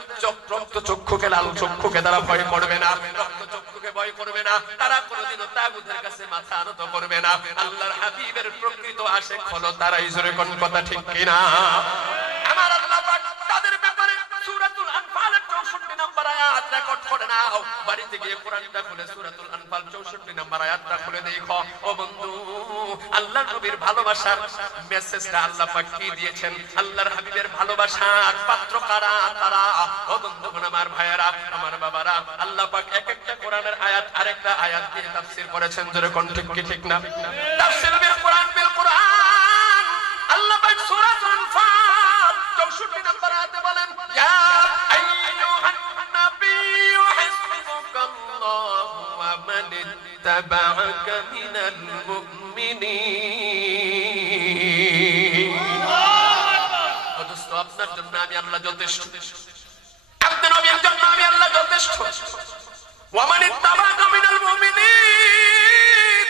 রক্ত চক্ষুকে, লাল চক্ষুকে তারা ভয় করবে না, রক্ত চক্ষুকে ভয় করবে না, তারা কোনোদিনও তাগুতের কাছে মাথা নত করবে না। আল্লাহর হাবিবের প্রকৃত আশিক হলো তারাই। জোরে কোন কথা ঠিক কিনা? আমার আল্লাহ পাক তাদের ব্যাপারে সূরাতুল আনফালের 64 নম্বর আয়াত রেকর্ড করে নাও, বাড়িতে গিয়ে কোরআনটা খুলে সূরাতুল আনফাল 64 নম্বর আয়াতটা খুলে দেখো। ও বন্ধু, আল্লাহর নবীর ভালোবাসার মেসেজটা আল্লাহ পাক কি দিয়েছেন, আল্লাহর হাবিবের ভালোবাসার পাত্র কারা তারা। ও বন্ধুগণ আমার ভাইয়েরা, আমার বাবারা, আল্লাহ পাক এক একটা কোরআনের আয়াত আরেকটা আয়াত দিয়ে তাফসীর করেছেন। জোরে কোন ঠিক কি ঠিক না? তাফসীর বিল কোরআন বিল কোরআন। আল্লাহ পাক সূরাতুল আনফাল 64 নম্বর আয়াতে বলেন, ইয়া আইয়ুহান নাবিয়্যু হাসবুকাল্লাহু ওয়া মান ইত্তাবা'আকা মিনাল মুমিনিন। আপনার জন্য আমি আল্লাহ যথেষ্ট, আপনার নবীর জন্য আমি আল্লাহ যথেষ্ট। ওয়া মান ইত্তাবা'আকা মিনাল মুমিনিন।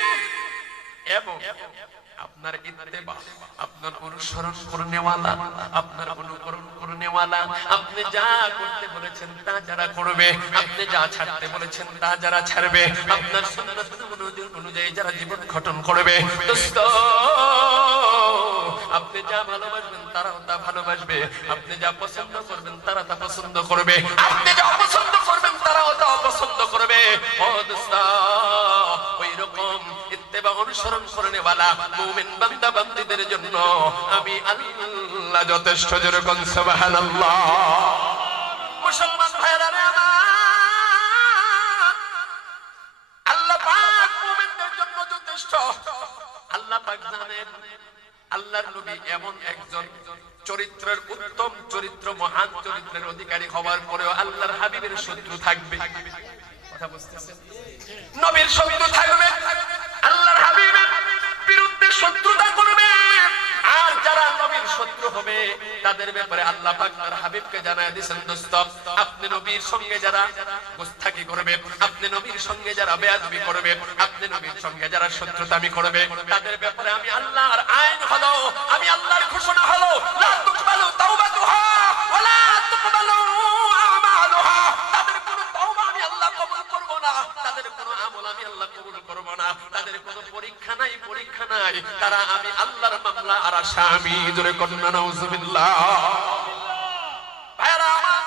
এবং আপনার ইত্তেবা, আপনার অনুসরণ করনেওয়ালা, আপনার অনুকরণ করনেওয়ালা, আপনি যা করতে বলেছেন তা যারা করবে, আপনি যা ছাড়তে বলেছেন তা যারা ছাড়বে, আপনার সুন্নাত অনুযায়ী যারা জীবন গঠন করবে, দোস্ত আপনি যা ভালোবাসবেন তারাও তা ভালোবাসবে, আপনি যা পছন্দ করবেন তারা তা পছন্দ করবে, আপনি যা অপছন্দ করবেন তারাও তা অপছন্দ করবে। ও দোস্ত, ওই রকম ইত্তেবা অনুসরণ করনেওয়ালা মুমিন বান্দা বান্দীদের জন্য আমি আল্লাহ যথেষ্ট। যেরকম সুবহানাল্লাহ। মুসলমান ভাইরা রে আমার, আল্লাহ পাক মুমিনদের জন্য যথেষ্ট। আল্লাহ পাক জানেন আল্লাহর নবী এমন একজন চরিত্রের উত্তম চরিত্র, মহান চরিত্রের অধিকারী হওয়ার পরেও আল্লাহর হাবিবের শত্রু থাকবে। কথা বুঝতেছেন? নবীর শত্রু থাকবে, আল্লাহর হাবিবের বিরুদ্ধে শত্রুতা করবে। আর যারা নবীর শত্রু হবে তাদের ব্যাপারে আল্লাহ পাক তার হাবিবকে জানায় দিয়েছেন, দোস্ত আপনি নবীর সঙ্গে যারা গোস্তাকি করবে, আপনি নবীর সঙ্গে যারা বেয়াদবি করবে, আপনি নবীর সঙ্গে যারা শত্রুতামি করবে, তাদের ব্যাপারে আমি আল্লাহর আইন হলো, আমি আল্লাহর ঘোষণা হলো, লা তুকবালু তাওবাতুহা ওয়া লা তুকবালু আমালুহা। তাদের কোনো তওবা আমি আল্লাহ কবুল করব না, তাদের কোনো আমল আমি আল্লাহ কবুল করব না, তাদের কোনো পরীক্ষা নাই, পরীক্ষা নাই, তারা আমি আল্লাহর মামলা আর আসামি। জোরে কন্না নাউজুবিল্লাহ। ভাইরা আমার,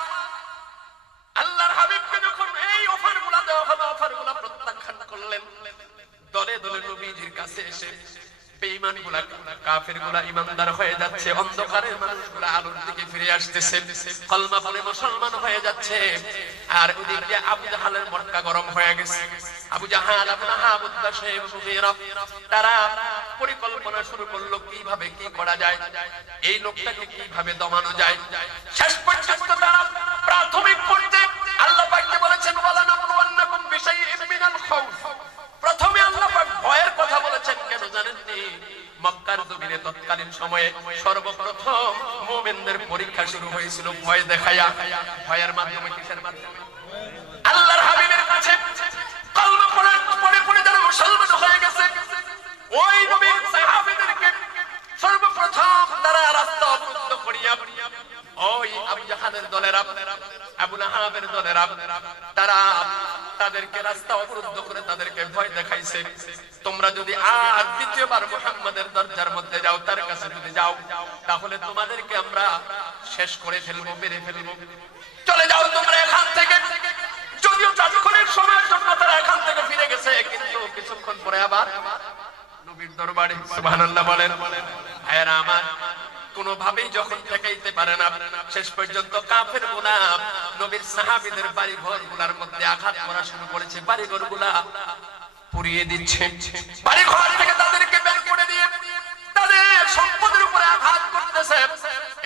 আল্লাহর হাবিবকে যখন এই অফারগুলো দেওয়া হলো, অফারগুলো প্রত্যাখ্যান করলেন, দলে দলে নবীজির কাছে এসে বেঈমানগুলা, কাফেরগুলা ঈমানদার হয়ে যাচ্ছে, অন্ধকারের মানুষগুলা আলোর দিকে ফিরে আসতেছে, কলমা পড়ে মুসলমান হয়ে যাচ্ছে। আর ওদিক দিয়ে আবু জাহালের মটকা গরম হয়ে গেছে। আবু জাহাল, আবু লাহাব, উতবা, শাইবা, মুগীরা তারা পরিকল্পনা শুরু করলো কিভাবে কি করা যায়, এই লোকটাকে কিভাবে দমানো যায়। শেষ পর্যন্ত তারা প্রাথমিক পর্যায়ে আল্লাহ পাককে বলেছেন, ওয়ালা নাবলুওয়ান্নাকুম বিশাইইম মিনাল খাউফ। প্রথমে আল্লাহ পাক ভয়ের কথা বলেছেন। কেন জানেন? মক্কার জমিনে তৎকালীন সময়ে সর্বপ্রথম মুমিনদের পরীক্ষা শুরু হয়েছিল ভয় দেখায়া। ভয়ের মাধ্যমে, কিসের মাধ্যমে? আল্লাহর হাবিবের কাছে কলমা পড়ে পড়ে যারা মুসলমান হয়ে গেছে, ওই নবীর সাহাবীদেরকে সর্বপ্রথম তারা রাস্তা অবরুদ্ধ করিয়া ওই আবু জাহালের দলেরা, আবু লাহাবের দলেরা তারা তাদেরকে রাস্তা অবরুদ্ধ করে তাদেরকে ভয় দেখাইছে, তোমরা যদি আর দ্বিতীয়বার মুহাম্মাদের দরজার মধ্যে যাও, তার কাছে যদি যাও, তাহলে তোমাদেরকে আমরা শেষ করে ফেলবো, মেরে ফেলবো, চলে যাও তোমরা এখান থেকে। যদিও তাৎক্ষণিক সময়ের জন্য তারা এখান থেকে ফিরে গেছে, কিন্তু কিছুক্ষণ পরে আবার নবীর দরবারে সুবহানাল্লাহ বলেন। ভাইয়েরা আমার, কোনোভাবেই যখন ঠেকাইতে পারে না, শেষ পর্যন্ত কাফের গুলা নবীর সাহাবীদের বাড়ি ঘর গুলার মধ্যে আঘাত করা শুরু করেছে, বাড়ি ঘর গুলা পুড়িয়ে দিচ্ছে, বাড়ি ঘর থেকে তাদেরকে বের করে দিয়ে তাদের সম্পদের উপরে আঘাত করতেছে।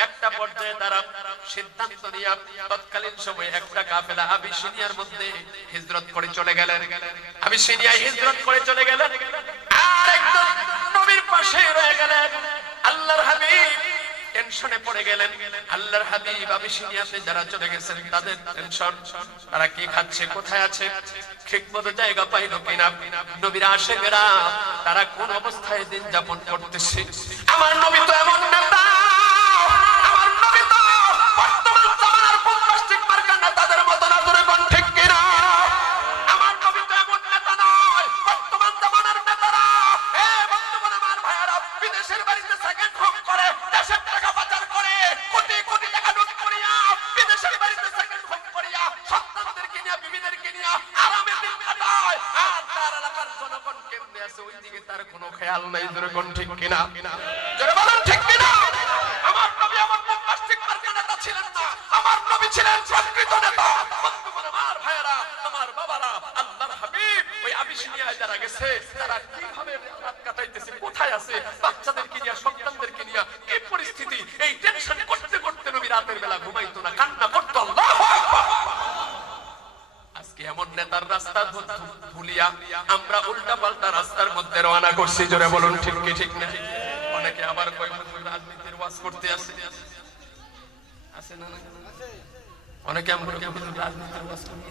একটা পর্যায়ে তারা সিদ্ধান্ত নিয়ে তৎকালীন সময়ে একটা কাফেলা আবিসিনিয়ার মধ্যে হিজরত করে চলে গেলেন, আবিসিনিয়ায় হিজরত করে চলে গেলেন, আর একদম নবীর পাশে রয়ে গেলেন। আল্লাহর হাবিব টেনশনে পড়ে গেলেন। আল্লাহর হাবিব আবিসিনিয়াতে যারা চলে গেছেন তাদের টেনশন, তারা কি খাচ্ছে, কোথায় আছে, ঠিকমতো জায়গা পাইল কিনা, নবীর আশিকেরা তারা কোন অবস্থায় দিন যাপন করতেছে। আমার নবী তো এমন নেতা, আমার নবী তো বর্তমান জামানার পূর্ণাস্তিক মার্কা নেতাদের মতো না, ধরে কোন ঠিক কিনা? আমার নবী তো এমন নেতা নয়, বর্তমান জামানার নেতারা বর্তমান আমার ভাইয়ারা বিদেশের বাড়িতে সেকেন্ড হোম করে, দেশের টাকা পাচার করে, কোটি কোটি টাকা লুট করিয়া বিদেশের বাড়িতে সেকেন্ড হোম করিয়া সন্তানদেরকে নিয়ে বিবিদেরকে নিয়ে আরামে দিন কাটায়, আর তার এলাকার জনগণ কেমনে আছে ওই দিকে তার কোনো খেয়াল নাই, ধরে কোন ঠিক কিনা? জোরে বলেন ঠিক কিনা? আমার নবী এমন পূর্ণাস্তিক মার্কা নেতা ছিলেন না, আমার নবী ছিলেন প্রকৃত নেতা। বন্ধুগণ আমার ভাইয়ারা, আমার বাবারা, আল্লাহর হাবিব ওই আবিসিনিয়ায় যারা গেছে তারা কিভাবে রাত কাটাইতেছে, কোথায় আছে, বাচ্চাদেরকে নিয়ে সন্তানদেরকে নিয়ে কি পরিস্থিতি, এই টেনশন করতে করতে নবী রাতের বেলা ঘুমাইতো না, কান্না করতো। আল্লাহু আকবার। আজকে এমন নেতার রাস্তা ভুলিয়া আমরা উল্টা পাল্টা রাস্তার মধ্যে রওনা করছি, জোরে বলুন ঠিক কি ঠিক না? অনেকে আবার কয় রাজনীতির ওয়াজ করতে আসে, আছে না? অনেকে আমরা রাজনীতির ওয়াজ করতে,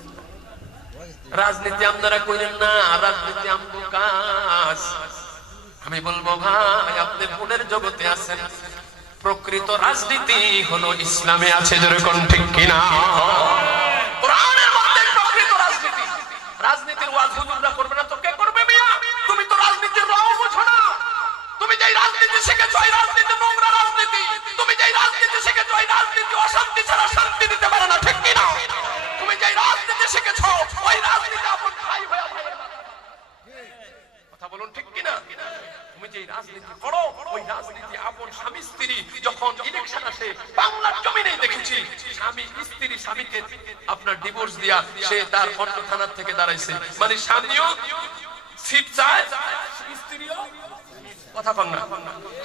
রাজনীতি আপনারা করেন না, রাজনীতি আমগো কাজ। আমি বলবো ভাই, আপনি ভুলের জগতে আছেন, প্রকৃত রাজনীতি হলো ইসলামে আছে, জোরে কোন ঠিক কিনা? কোরআনের মধ্যে প্রকৃত রাজনীতি। রাজনীতির ওয়াজ হুজুররা করবে না তো কে করবে মিয়া? তুমি তো রাজনীতির রাও বুঝো না। তুমি যেই রাজনীতি শিখেছো এই রাজনীতি নোংরা রাজনীতি, তুমি যেই রাজনীতি শিখেছো এই রাজনীতি অশান্তি ছাড়া শান্তি দিতে পারে না, ঠিক কিনা? তুমি যেই রাজনীতি শিখেছো ওই রাজনীতি আপন ভাই ভাই কথা বলুন ঠিক কিনা? তুমি যেই রাজনীতি করো ওই রাজনীতি আপন স্বামী স্ত্রী যখন ইলেকশন আসে, বাংলার জমিনেই দেখেছি স্বামী স্ত্রী স্বামীকে আপনার ডিভোর্স দিয়া সে তার অন্য থানার থেকে দাঁড়াইছে, মানে স্বামীও সিট চায়, স্ত্রীও কথা কন না,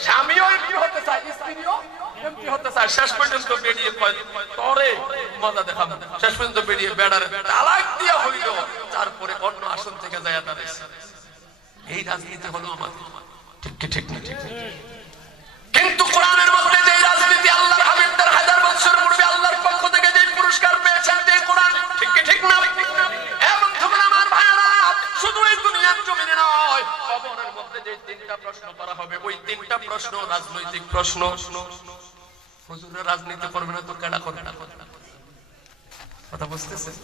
স্বামীও এমপি হতে চায়, স্ত্রীও এমপি হতে চায়। শেষ পর্যন্ত বেরিয়ে তরে মজা দেখাবো, শেষ পর্যন্ত বেরিয়ে বেড়ার তালাক দিয়া হইল, তারপরে অন্য আসন থেকে যায় দাঁড়াইছে। এই রাজনীতি হলো আমাদের, ঠিক কি ঠিক না? ঠিক। কিন্তু কোরআনের মধ্যে যে রাজনীতি আল্লাহর হাবিবদের হাজার বছর পূর্বে আল্লাহর পক্ষ থেকে যে পুরস্কার পেয়েছেন যে কোরআন, ঠিক কি ঠিক না? এবং তোমরা আমার ভাইরা শুধু এই দুনিয়ার জমিনে নয়, কবরের মধ্যে যে তিনটা প্রশ্ন করা হবে ওই তিনটা প্রশ্ন রাজনৈতিক প্রশ্ন। হুজুররা রাজনীতি করবে না তো কেডা করবে না? কথা বুঝতেছেন?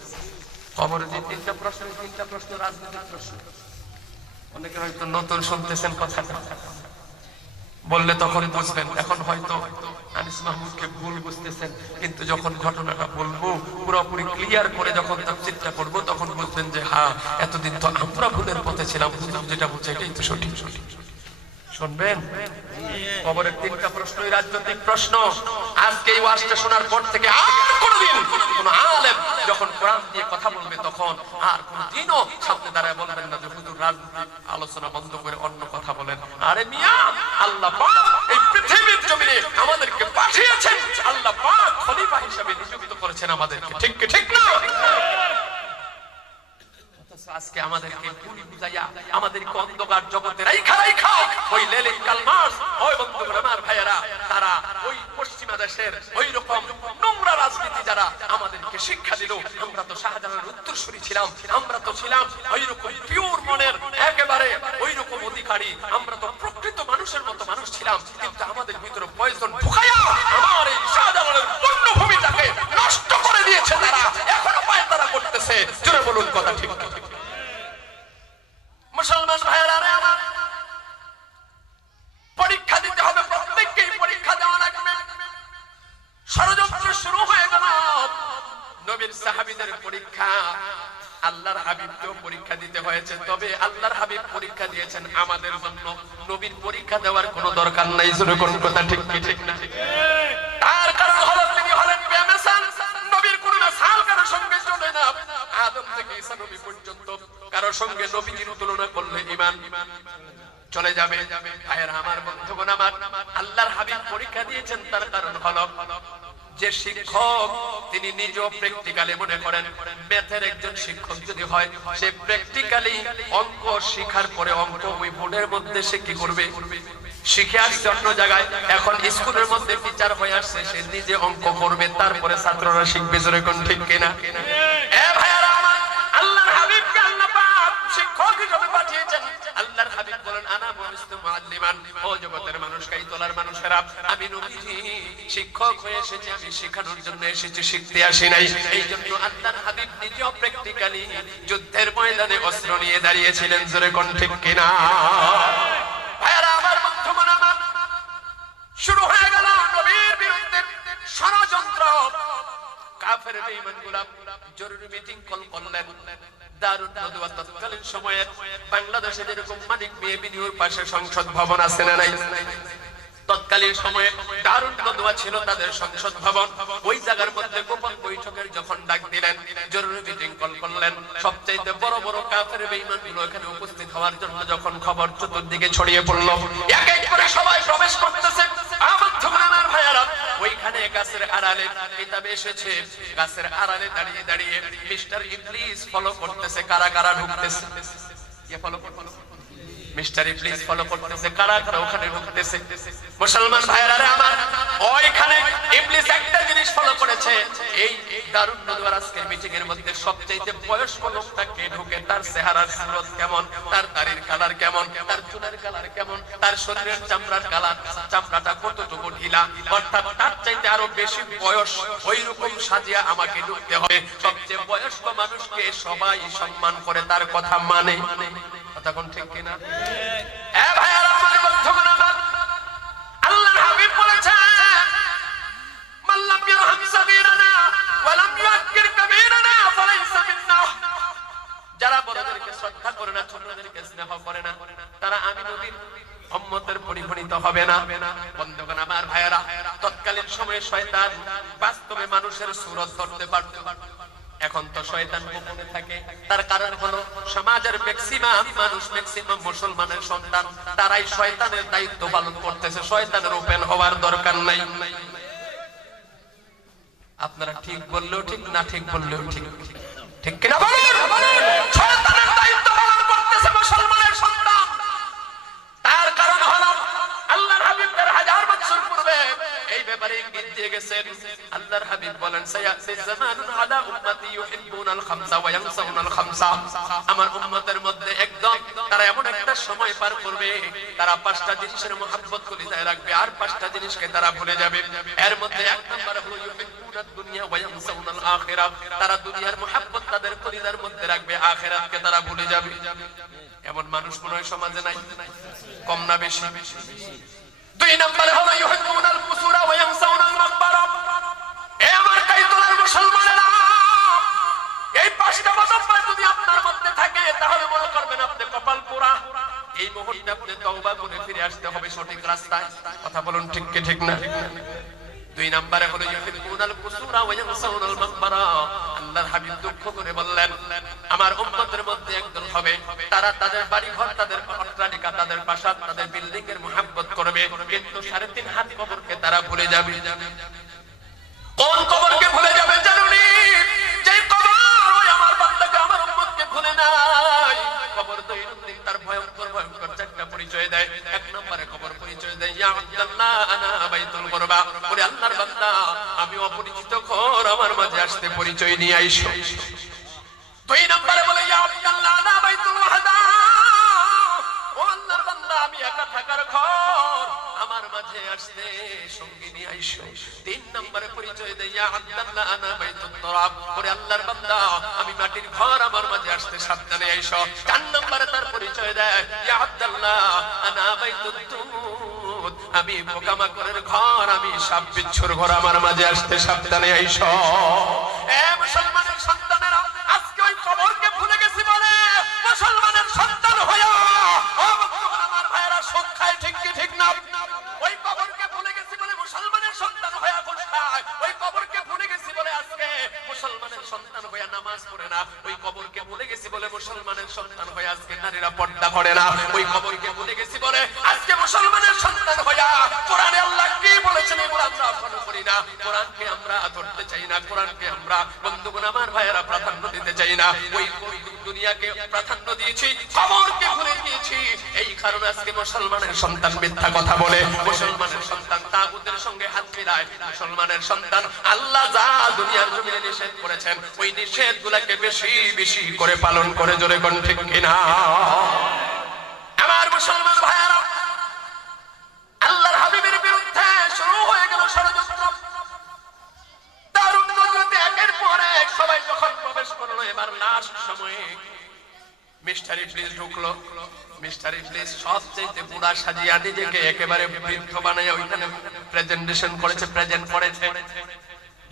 কবরে যে তিনটা প্রশ্ন, তিনটা প্রশ্ন রাজনৈতিক প্রশ্ন। অনেকে হয়তো নতুন শুনতেছেন কথাটা, বললে তখন বুঝবেন। এখন হয়তো আনিস মাহমুদকে ভুল বুঝতেছেন, কিন্তু যখন ঘটনাটা বলবো পুরোপুরি ক্লিয়ার করে যখন তাফসীরটা করব তখন বুঝবেন যে হ্যাঁ, এতদিন তো আমরা ভুলের পথে ছিলাম, হুজুর যেটা বলছে এটাই তো সঠিক। শুনবেন? কবরের তিনটা প্রশ্নই রাজনৈতিক প্রশ্ন। আজকে এই ওয়াজটা শোনার পর থেকে আর কোনোদিন কোন আলেম যখন কোরআন দিয়ে কথা বলবে তখন আর কোনদিনও সামনে দাঁড়ায় বলবেন না যে হুজুর রাজনৈতিক আলোচনা বন্ধ করে অন্য কথা বলেন। আরে মিয়া, আল্লাহ পাক এই পৃথিবীর জমিনে আমাদেরকে পাঠিয়েছেন, আল্লাহ পাক খলিফা হিসেবে নিযুক্ত করেছেন আমাদেরকে, ঠিক কি ঠিক না? আজকে আমাদেরকে পুরি বুঝাইয়া আমাদেরকে অন্ধকার জগতে রাইখা ওই লেলিন কালমাস, ওই বন্ধুগণ আমার ভাইয়েরা, তারা ওই পশ্চিমা দেশের ওই রকম নোংরা রাজনীতি যারা আমাদেরকে শিক্ষা দিল। আমরা তো শাহজাহানের উত্তরসূরি ছিলাম, আমরা তো ছিলাম ওই রকম পিওর মনের একেবারে ওই রকম অধিকারী, আমরা তো প্রকৃত মানুষের মতো মানুষ ছিলাম, কিন্তু আমাদের ভিতরে পয়জন ঢুকাইয়া আমার এই শাহজাহানের পূর্ণভূমিটাকে নষ্ট করে দিয়েছে তারা। এখনো পায় তারা করতেছে, জোরে বলুন কথা ঠিক। আল্লাহর হাবিবকেও পরীক্ষা দিতে হয়েছে, তবে আল্লাহর হাবিব পরীক্ষা দিয়েছেন আমাদের জন্য। নবীর পরীক্ষা দেওয়ার কোনো দরকার নাই। জোরে কোন কথা ঠিক কি ঠিক না? তার কারণ হলো তিনি হলেন বেমিসাল। নবীর কোনো মিসাল কারোর সঙ্গে চলে না। আদম থেকে ঈসা নবী পর্যন্ত কারোর সঙ্গে নবীজির তুলনা করলে ঈমান চলে যাবে। ভাইয়েরা আমার, বন্ধুগণ আমার, আল্লাহর হাবিব পরীক্ষা দিয়েছেন তার কারণ হলো যে শিক্ষক তিনি নিজেও প্র্যাকটিক্যালি মনে করেন ম্যাথের একজন শিক্ষক যদি হয়, সে প্র্যাকটিক্যালি অঙ্ক শিখার পরে অঙ্ক ওই বোর্ডের মধ্যে সে কি করবে, শিখে আসছে অন্য জায়গায়, এখন স্কুলের মধ্যে টিচার হয়ে আসছে, সে নিজে অঙ্ক করবে, তারপরে ছাত্ররা শিখবে। জোরে কোন ঠিক কিনা? ভাইয়েরা আমার, আল্লাহর হাবিবকে আল্লাহ পাক শিক্ষক হিসেবে পাঠিয়েছেন। আল্লাহর হাবিব বলেন আনা বুইস্তু মুআল্লিমান, ও জগতের মানুষ, কাইতলার মানুষেরা, আমি নবীজি শিক্ষক হয়ে এসেছি, আমি শেখানোর জন্য এসেছি, শিখতে আসি নাই। এই জন্য আল্লাহর হাবিব নিজেও প্র্যাকটিক্যালি যুদ্ধের ময়দানে অস্ত্র নিয়ে দাঁড়িয়েছিলেন। জোরে কোন ঠিক কিনা? ভাইয়েরা আমার, বন্ধুগণ আমার, শুরু হয়ে গেল নবীর বিরুদ্ধে ষড়যন্ত্র। কাফের বেঈমানগুলা জরুরি মিটিং কল করলেন। দারুন নদওয়া তৎকালীন সময়ে বাংলাদেশে যেরকম মানিক মিয়া বিনিউর পাশে সংসদ ভবন আছে না নাই, তৎকালীন সময়ে দারুন নদওয়া ছিল তাদের সংসদ ভবন। ওই জায়গার মধ্যে গোপন বৈঠকের যখন ডাক দিলেন, জরুরি মিটিং কল করলেন, সবচাইতে বড় বড় কাফের বেঈমানগুলো এখানে উপস্থিত হওয়ার জন্য যখন খবর চতুর্দিকে ছড়িয়ে পড়ল, এক এক করে সবাই প্রবেশ করতেছে। আমার ভাইয়ারা, ওইখানে গাছের আড়ালে কিতাবে এসেছে, গাছের আড়ালে দাঁড়িয়ে দাঁড়িয়ে মিস্টার ইবলিস ফলো করতেছে কারা কারা ঢুকতেছে। কে ফলো করতেছে? মিস্টার ইবলিস ফলো করতেছে কারা কারা ওখানে ঢুকতেছে। মুসলমান ভাইয়ারা আমার, ওইখানে ইবলিস একটা জিনিস ফলো করেছে। এই দারুন নদওয়ার আজকের মিটিং এর মধ্যে সবচেয়ে বয়স্ক লোকটা কে ঢুকে, তার চেহারার সুরত কেমন, তার দাড়ির কালার কেমন, তার চুলের কালার কেমন, তার শরীরের চামড়ার কালার, চামড়াটা কতটুকু ঢিলা, অর্থাৎ তার চাইতে আরো বেশি বয়স, ওই রকম সাজিয়া আমাকে ঢুকতে হবে। সবচেয়ে বয়স্ক মানুষকে সবাই সম্মান করে, তার কথা মানে। কথা কোন ঠিক কিনা? ভাইয়ারা আমার, বন্ধুগণ আমার, আল্লাহর হাবিব বলেছেন মাল্লাম ইয়ারহাম সাগীরানা ওয়া লাম ইউআক্কির কাবীরানা ফালাইসা মিন্না। যারা বড়দেরকে শ্রদ্ধা করে না, ছোটদেরকে স্নেহ করে না, তারা আমি নবীর উম্মতের পরিগণিত হবে না। বন্ধুগণ আমার, ভাইয়ারা, তৎকালীন সময়ে শয়তান বাস্তবে মানুষের সুরত ধরতে পারত। এখন তো শয়তান গোপনে থাকে। তার কারণ হলো সমাজের ম্যাক্সিমাম মানুষ, ম্যাক্সিমাম মুসলমানের সন্তান, তারাই শয়তানের দায়িত্ব পালন করতেছে। শয়তানের ওপেন হওয়ার দরকার নাই। আপনারা ঠিক বললেও ঠিক, না ঠিক বললেও ঠিক, ঠিক কিনা বলুন? শয়তানের দায়িত্ব পালন করতেছে মুসলমানের সন্তান। তার কারণ হলো আল্লাহর হাবিব তার 1000 বছর পূর্বে এই ব্যাপারে ইঙ্গিত দিয়ে গেছেন। আল্লাহর হাবিব বলেন সায়াতি জামানুন আলা উম্মতি ইউহিব্বুনাল খামসা ওয়া ইয়ানসাউনাল খামসা। আমার উম্মতের মধ্যে একদম তারা এমন একটা সময় পার করবে, তারা 5টা জিনিসের মহব্বত কলিজায় রাখবে, আর 5টা জিনিসকে তারা ভুলে যাবে। এর মধ্যে এক নম্বর হলো ইউহিব্বুনাদ দুনিয়া ওয়া ইয়ানসাউনাল আখিরা। তারা দুনিয়ার মহব্বত তাদের কলিজার মধ্যে রাখবে, আখিরাতকে তারা ভুলে যাবে। এমন মানুষ মনে হয় সমাজে নাই? কম না বেশি? 2 নম্বরে হলো ইউহিব্বুনাল কুসুরা ওয়া ইয়ানসাউনাল মাকবারা। আমার কাইতলার মুসলমানেরা, এই 5টা মতবাদ যদি আপনার মধ্যে থাকে, তাহলে মনে করবেন আপনি কপাল পোড়া। এই মুহূর্তে আপনি তওবা করে ফিরে আসতে হবে সঠিক রাস্তায়। কথা বলুন ঠিক কি ঠিক না? 2 নম্বরে হলো ইউহিব্বুনাল কুসুরা ওয়া ইয়ানসাউনাল মাকবারা। আল্লাহর হাবিব দুঃখ করে বললেন, আমার উম্মতের মধ্যে একদল হবে, তারা তাদের বাড়ি ঘর, তাদের অট্টালিকা, তাদের প্রাসাদ, তাদের বিল্ডিং এর মহব্বত করবে, কিন্তু 3.5 হাত কবরকে তারা ভুলে যাবে। কোন কবরকে ভুলে যাবে জানুনি? যে কবর ওই আমার বান্দাকে, আমার উম্মতকে ভুলে নাই। কবর দৈনন্দিন তার ভয়ঙ্কর ভয়ঙ্কর 4টা পরিচয় দেয়। 1 নম্বরে কবর পরিচয় দেয় ইয়া আব্দুল্লাহ আনা বাইতুল গুরবা। ওরে আল্লাহর বান্দা, আমি অপরিচিত ঘর, আমার মাঝে আসতে পরিচয় নিয়ে আইসো। 2 নম্বরে বলে ইয়া আব্দুল্লাহ আনা বাইতুল ওয়াহদা। ও আল্লাহর বান্দা, আমি একা থাকার ঘর, আমার মাঝে আসতে সঙ্গী নিয়ে আইসো। 3 নম্বরে পরিচয় দেয় ইয়া আব্দুল্লাহ আনা বাইতুত তুরাব। ওরে আল্লাহর বান্দা, আমি মাটির ঘর, আমার মাঝে আসতে সাবধানে আইসো। 4 নম্বরে তার পরিচয় দেয় ইয়া আব্দুল্লাহ আনা বাইতুত তুদ। আমি পোকামাকড়ের ঘর, আমি সাপ বিচ্ছুর ঘর, আমার মাঝে আসতে সাবধানে আইসো। মুসলমানের সন্তানেরা আজকে ওই কবরকে ভুলে গেছে। গেছি বলে মুসলমানের সন্তান হয়ে আজকে নারীরা পর্দা করে না, ওই কবরকে ভুলে গেছি বলে আজকে মুসলমানের সন্তান হয়ে কোরআনে আল্লাহ কি বলেছেন এগুলো আমরা ফলো করি না, কোরআনকে আমরা ধরতে চাই না, কোরআনকে আমরা বন্ধুগণ আমার ভাইয়েরা প্রাধান্য দিতে চাই না, ওই দুনিয়াকে প্রাধান্য দিয়েছি, কবরকে ভুলে গিয়েছি। এই কারণে আজকে মুসলমানের সন্তান মিথ্যা কথা বলে, মুসলমানের সন্তান তাগুতের সঙ্গে হাত মিলায়, মুসলমানের সন্তান আল্লাহ যা দুনিয়ার জমিনে নিষেধ করেছেন ওই নিষেধগুলোকে বেশি বেশি করে পালন করে, জোরে কোন ঠিক কিনা? আমার মুসলমান ভাইয়েরা, আল্লাহর হাবিবের বিরুদ্ধে শুরু হয়ে গেল ষড়যন্ত্র। দারুণ নজরতে একের পর এক সবাই যখন প্রবেশ করলো, এবার লাস্ট সময়ে মিস্টার ইবলিস ঢুকলো। মিস্টার ইবলিস সবচেয়ে বুড়া সাজিয়া নিজেকে একেবারে বৃদ্ধ বানায় ওইখানে প্রেজেন্টেশন করেছে, প্রেজেন্ট করেছে।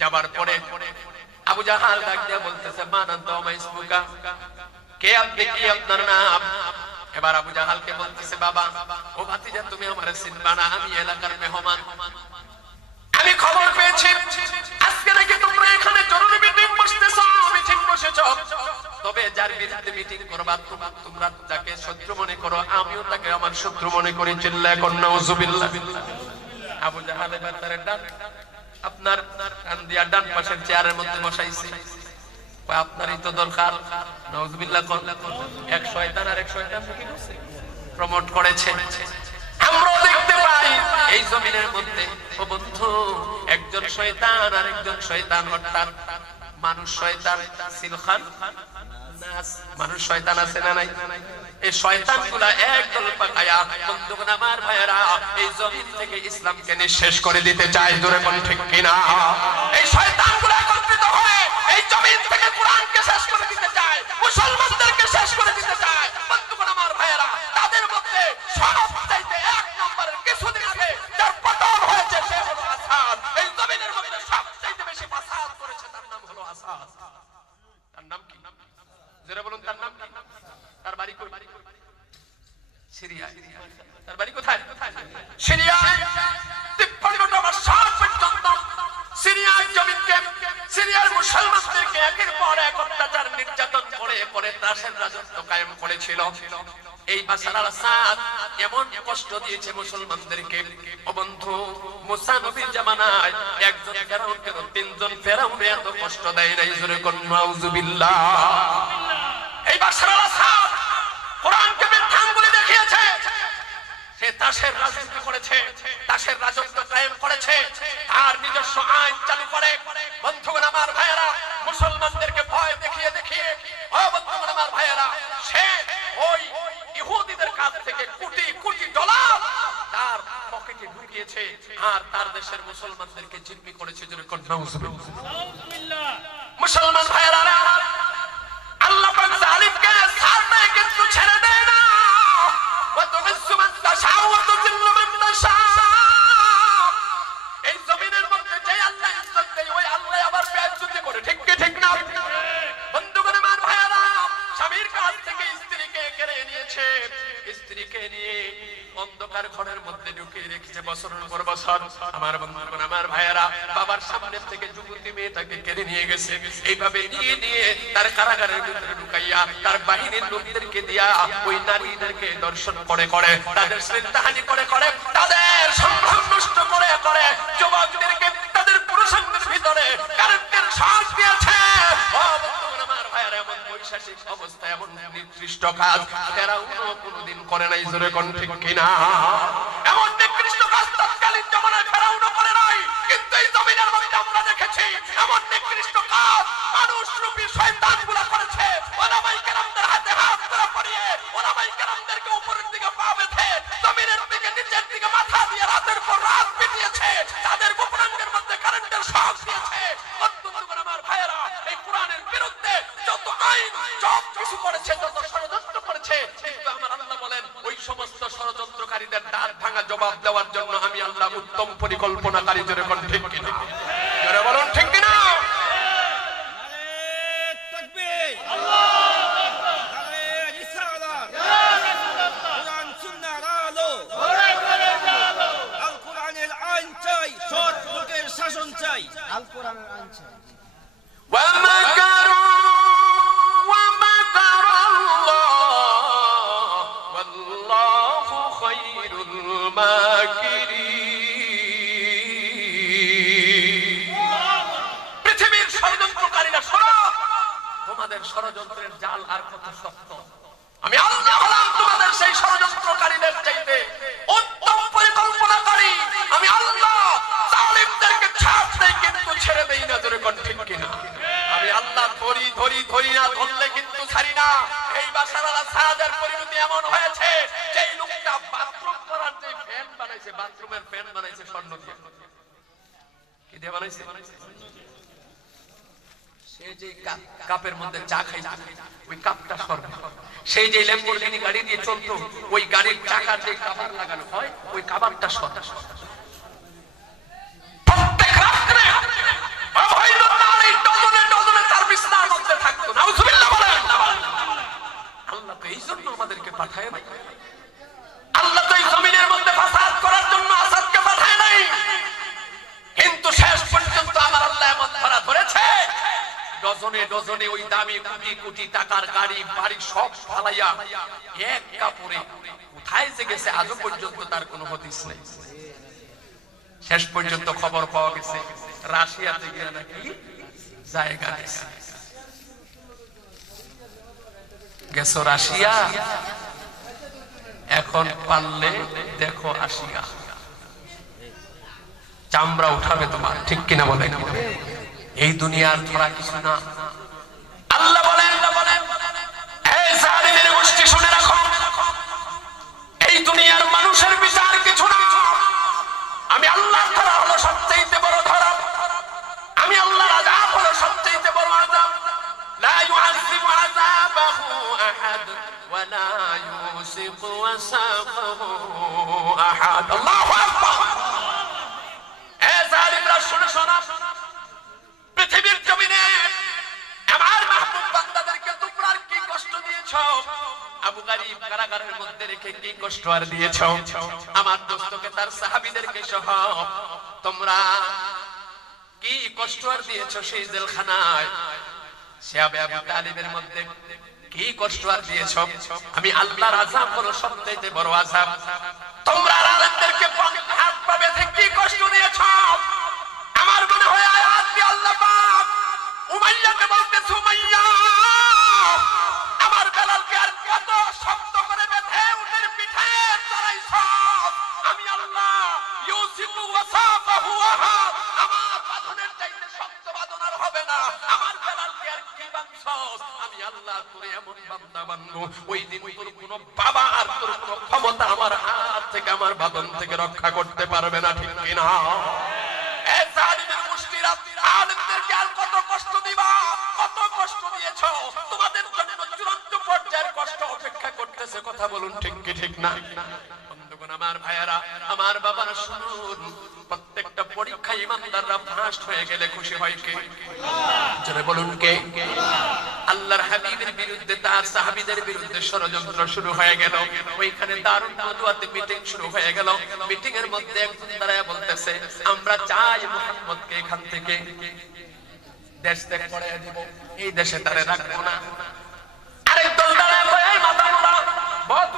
যাবার পরে আবু জাহাল ডাক দিয়ে বলতেছে, মান আনতা ওয়া মা ইসমুকা, কে আপনি, কি আপনার নাম? এবার আবু জাহালকে বলতেছে, বাবা ও ভাতিজা তুমি আমারে চিনবা না, আমি এলাকার মেহমান, আমি খবর পেয়েছি আজকে নাকি তোমরা এখানে জরুরি মিটিং বসতেছো, মিটিং বসেছো, তবে যার বিরুদ্ধে মিটিং করবা তোমরা যাকে শত্রু মনে করো আমিও তাকে আমার শত্রু মনে করি, চিল্লায় কোন নাউজুবিল্লাহ। আবু জাহাল এবার তার আপনার কান দিয়া ডান পাশের চেয়ারের মধ্যে বসাইছে, আপনারই তো দরকার, নাউজুবিল্লাহ কোন এক শয়তান আর এক শয়তান কি করছে, প্রমোট করেছে। আমরা দেখতে পাই এই জমিনের মধ্যে ও বন্ধু একজন শয়তান আর একজন শয়তান, অর্থাৎ মানুষ শয়তান, সিলখান নাস, মানুষ শয়তান আছে না নাই? এই শয়তানগুলা একদল পাকায়া বন্ধুগণ আমার ভাইয়েরা এই জমিন থেকে ইসলামকে নিঃশেষ করে দিতে চায়, জোরে কোন ঠিক কিনা? এই শয়তানগুলা একত্রিত হয়ে এই জমিন থেকে কোরআনকে শেষ করে দিতে চায়, মুসলমানদেরকে শেষ করে দিতে চায়। বন্ধুগণ আমার ভাইয়েরা, তাদের মধ্যে সবচাইতে এক নম্বরের কিছুদিন আগে যার পতন হয়েছে সে হলো আসাদ। এই জমিনের মধ্যে সবচাইতে বেশি ফাসাদ করেছে তার নাম হলো আসাদ। তার নাম কি? যারা বলুন তার নাম কি? তার বাড়ি কই? সিরিয়ায়। তার বাড়ি কোথায়? সিরিয়ায়। 53টা বছর পর্যন্ত সিরিয়ার জমিনকে, সিরিয়ার মুসলমানদেরকে একের পর এক অত্যাচার নির্যাতন করে করে ত্রাসের রাজত্ব কায়েম করেছিল। এই বাশার আল আসাদ এমন কষ্ট দিয়েছে মুসলমানদেরকে, ও বন্ধু মুসা নবীর জামানায় একজন ফেরাউনকে 3জন ফেরাউন এত কষ্ট দেয় নাই, জোরে কোন নাউজুবিল্লাহ। এই বাশার আল আসাদ কোরআনকে মিথ্যাঙ্গুলি দেখিয়েছে, সে তাসের রাজত্ব করেছে, তাসের রাজত্ব কায়েম করেছে, আর নিজস্ব আইন চালু করে। বন্ধুগণ আমার ভাইয়েরা, মুসলমানদেরকে ভয় দেখিয়ে দেখিয়ে, ও বন্ধুগণ আমার ভাইয়েরা, সে ওই ইহুদিদের কাছ থেকে কোটি কোটি ডলার তার পকেটে ঢুকিয়েছে, আর তার দেশের মুসলমানদেরকে জিম্মি করেছে, জোরে কোন নাউজুবিল্লাহ। মুসলমান ভাইয়েরা, আল্লাহ পাক জালিমকে ছাড়বে কিন্তু ছেড়ে দেয় না। এই জমিনের মধ্যে যে আল্লাহ ইজ্জত দেয় ওই আল্লাহ আবার বেইজ্জতি করে, ঠিক কি ঠিক না? বন্ধুগণ আমার ভাইয়েরা, স্বামীর কাছ থেকে স্ত্রীকে কেড়ে নিয়েছে, স্ত্রীকে নিয়ে অন্ধকার ঘরের মধ্যে ঢুকিয়ে রেখেছে বছরের পর বছর। আমার বন্ধুগণ আমার ভাইয়েরা, বাবার সামনে থেকে যুবতী মেয়েটাকে কেড়ে নিয়ে গেছে, এইভাবে নিয়ে নিয়ে তার কারাগারের ভিতরে ঢুকাইয়া তার বাহিনীর লোকদেরকে দিয়া ওই নারীদেরকে দর্শন করে করে, তাদের শ্রদ্ধাহানি করে করে, তাদের সম্ভ্রম নষ্ট করে করে, যুবকদেরকে তাদের পুরুষাঙ্গের ভিতরে কারেন্টের শ্বাস দিয়েছে। ও বন্ধুগণ আমার ভাইয়েরা, এমন বৈশাসিক অবস্থা, এমন নিকৃষ্ট কাজ ফেরাউনও কোনোদিন করে নাই, জোরে কোন ঠিক কিনা? এমন নিকৃষ্ট কাজ তৎকালীন জামানায় ফেরাউনও করে নাই, কিন্তু এই জমিনের মধ্যে আমরা দেখেছি এমন নিকৃষ্ট কাজ মানুষরূপী শয়তানগুলো করেছে। ওলামায়ে কেরামদের হাতে হাত ধরে পড়িয়ে, ওলামায়ে কেরামদেরকে উপরের দিকে পা বেঁধে জমিনের দিকে নিচের দিকে মাথা দিয়ে রাতের পর রাত পিটিয়েছে, তাদের গোপনাঙ্গের মধ্যে কারেন্টের শক দিয়েছে। বন্ধুগণ আমার ভাইয়েরা, এই কোরআনের বিরুদ্ধে যত আইন সব কিছু করেছে, যত ষড়যন্ত্র করেছে, কিন্তু আমার আল্লাহ বলেন ওই সমস্ত ষড়যন্ত্রকারীদের দাঁত ভাঙা জবাব দেওয়ার জন্য আমি আল্লাহ উত্তম পরিকল্পনাকারী, জোরে কোন ঠিক কিনা? জোরে বলুন ঠিক কিনা? শাসন চাই, আল কোরআনের আইন চাই। ওয়া মাকারু ওয়া মাকারু তোমাদের ষড়যন্ত্রের জাল আর কত শক্ত। আমি আল্লাহ হলাম তোমাদের সেই ষড়যন্ত্রকারীদের চাইতে উত্তম পরিকল্পনাকারী। আমি আল্লাহ জালিমদেরকে ছাড় দেই কিন্তু ছেড়ে দেই না, জোরে কোন ঠিক কিনা? আমি আল্লাহ ধরি ধরি ধরি না, ধরলে কিন্তু ছাড়ি না। এই বাশার আল আসাদের পরিণতি এমন হয়েছে, যেই লোকটা বাথরুম করার যে ফ্যান বানাইছে, বাথরুমের ফ্যান বানাইছে স্বর্ণ দিয়ে। কি দিয়ে বানাইছে? সেই যে কাপের মধ্যে চা খাই, ওই কাপটা স্বর্ণ। সেই যে ল্যাম্বরগিনি গাড়ি দিয়ে চলতো, ওই গাড়ির চাকার যে কভার লাগানো হয়, ওই কভারটা স্বর্ণ। প্রত্যেক রাত্রে অবৈধ নারী ডজনে ডজনে তার বিছানার মধ্যে থাকতো। নাউজুবিল্লাহ বলেন। আল্লাহ তো এই জন্য আমাদেরকে পাঠায় নাই। আল্লাহ তো এই জমিনের মধ্যে ফাসাদ করার জন্য আসাদকে পাঠায় নাই। কিন্তু শেষ পর্যন্ত আমার আল্লাহ এমন ধরা ধরেছে, ডজনে ডজনে ওই দামি কোটি কোটি টাকার গাড়ি বাড়ি সব ফালাইয়া এক কাপড়ে কোথায় যে গেছে আজও পর্যন্ত তার কোনো হদিস নেই। শেষ পর্যন্ত খবর পাওয়া গেছে রাশিয়াতে গিয়ে নাকি জায়গা গেছো রাশিয়া, এখন পারলে দেখো আসিয়া, চামড়া উঠাবে তোমার, ঠিক কিনা বলে? এই দুনিয়ার ধরা কিছু না। আল্লাহ বলেন, এই জালিমের গোষ্ঠী শুনে রাখো, এই দুনিয়ার মানুষের বিচার কিছু না। আমি আল্লাহর ধরা হলো সবচেয়ে বড় ধরা। আমি আল্লাহর আযাব হলো সবচেয়ে বড় আযাব। লা ইউআযিবু আযাবাহু আহাদ ওয়া লা ইউসিকু ওয়াসাকাহু আহাদ। আল্লাহু আকবার। এই জালিমরা শুনে শোনা, পৃথিবীর জমিনে আমার মাহবুব বান্দাদেরকে তোমরা কি কষ্ট দিয়েছো, আবু গারিব কারাগারের মধ্যে রেখে কি কষ্ট আর দিয়েছো, আমার দোস্তকে তার সাহাবীদেরকে সহ তোমরা কি কষ্ট আর দিয়েছো সেই জেলখানায়, শিয়াবে আবু তালিবের মধ্যে কি কষ্ট আর দিয়েছো। আমি আল্লাহর আযাব হলো সবচেয়ে বড় আযাব। তোমরা আলেমদেরকে হাত পা বেঁধে কি কষ্ট দিয়েছো। আমার মনে হয় আয়াত দিয়ে আল্লাহ পাক উমাইয়াকে বলতেছে, উমাইয়া আমার বেলালকে আর কত শক্ত করে বেঁধে উটের পিঠে চড়াইছো। আমি আল্লাহ ইউসিফু ওয়াসাকাহু আহাদ, আমার বাঁধনের চাইতে শক্ত বাঁধন আর হবে না। আমার বেলালকে আর কি বাঁধছো। আমি আল্লাহ তোরে এমন বান্দা বানবো, ওই দিন তোর কোনো বাবা আর তোর কোনো ক্ষমতা আমার হাত থেকে আমার বাঁধন থেকে রক্ষা করতে পারবে না, ঠিক কিনা? এই জালিমের গোষ্ঠীরা আলেমদেরকে আর কত কষ্ট দিবা, কত কষ্ট দিয়েছো। তোমাদের জন্য চূড়ান্ত পর্যায়ের কষ্ট অপেক্ষা করতেছে। কথা বলুন ঠিক কি ঠিক না? বন্ধুগণ, আমার ভাইয়েরা, আমার বাবারা শুনুন, প্রত্যেকটা পরীক্ষা ইমানদাররা ফার্স্ট হয়ে গেলে খুশি হয় কে? জোরে বলুন কে? আল্লাহর হাবিবের বিরুদ্ধে তার সাহাবীদের বিরুদ্ধে ষড়যন্ত্র শুরু হয়ে গেল। ওইখানে দারুন নাদওয়াতে মিটিং শুরু হয়ে গেল। মিটিং এর মধ্যে একজন দাঁড়ায় বলতেছে, আমরা চাই মুহাম্মদকে এখান থেকে দেশ ত্যাগ করে দেব, এই দেশে তারে রাখবো না। আরেকজন দাঁড়ায় কয়, এই মাথা মোড়া বহুত,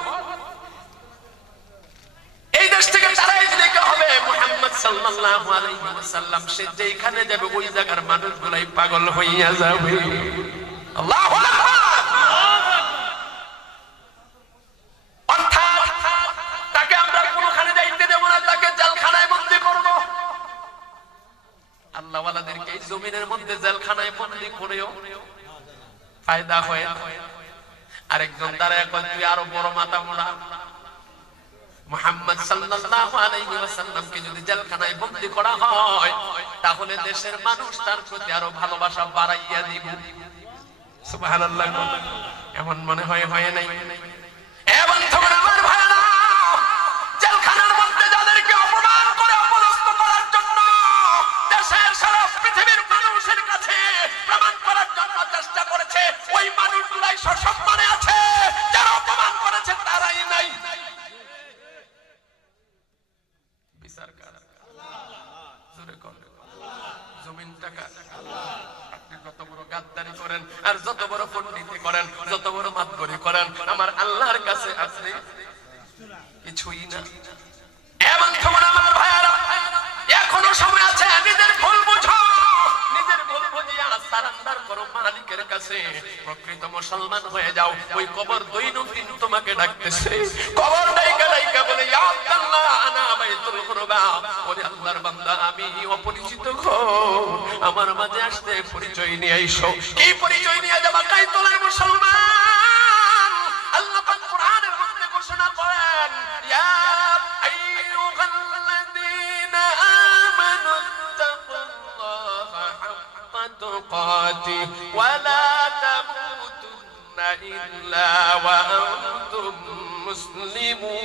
এই দেশ থেকে তারাই দিতে হবে। মুহাম্মদ সাল্লাল্লাহু আলাইহি ওয়াসাল্লাম সে যেখানে যাবে ওই জায়গার মানুষগুলাই পাগল হইয়া যাবে। আল্লাহু আকবার। অর্থাৎ তাকে আমরা কোনখানে যাইতে দেব না, তাকে জেলখানায় বন্দী করব। আল্লাহ ওয়ালাদেরকে এই জমিনের মধ্যে জেলখানায় বন্দী করেও ফায়দা হয়। আরেকজন দাঁড়ায় কয়, তুই আরো বড় মাথা মোড়া, মুহাম্মদ সাল্লাল্লাহু আলাইহি ওয়াসাল্লামকে যদি জেলখানায় বন্দী করা হয় তাহলে দেশের মানুষ তার প্রতি আরো ভালোবাসা বাড়াইয়া দিবে। সুবহানাল্লাহ। এমন মনে হয় নাই? এমন তোমরা আমার ভাইরা জেলখানার মধ্যে যাদেরকে অপমান করে অপদস্থ করার জন্য দেশের সারা পৃথিবীর মানুষের কাছে প্রমাণ করার জন্য চেষ্টা করেছে, ওই মানুষগুলাই সসম্মানে আছে। যারা অপমান করেছে তারাই নাই। বিচার কার? জোরে কর। জমিন টাকা। আপনি যত বড় গাদ্দারি করেন আর যত বড় পণ্ডিতি করেন, যত বড় মাতবরি করেন, আমার আল্লাহর কাছে আপনি কিছুই না। এমন তোমরা আমার ভাইয়ারা এখনো সময় আছে, নিজের ভুল বুঝো, নিজের ভুল বুঝিয়া সারেন্ডার করো মালিকের কাছে, প্রকৃত মুসলমান হয়ে যাও। ওই কবর দৈনন্দিন তোমাকে ডাকতেছে, কবর ডাইকা ডাইকা বলে ইয়া আল্লাহ আনা বাইতুল কুরবা, ওরে আল্লাহর বান্দা আমি অপরিচিত ঘর, আমার মাঝে আসতে পরিচয় নিয়ে আইসো। কি পরিচয় নিয়ে যাবা? কাইতলার মুসলমান। আল্লাহ পাক কোরআনের মধ্যে ঘোষণা করেন, ইয়া আইয়ুহাল্লাযীনা আমানু তাকুল্লাহা হাক্কা তুকাতিহি ওয়া লা তামুতুন্না ইল্লা ওয়া আনতুম মুসলিমুন।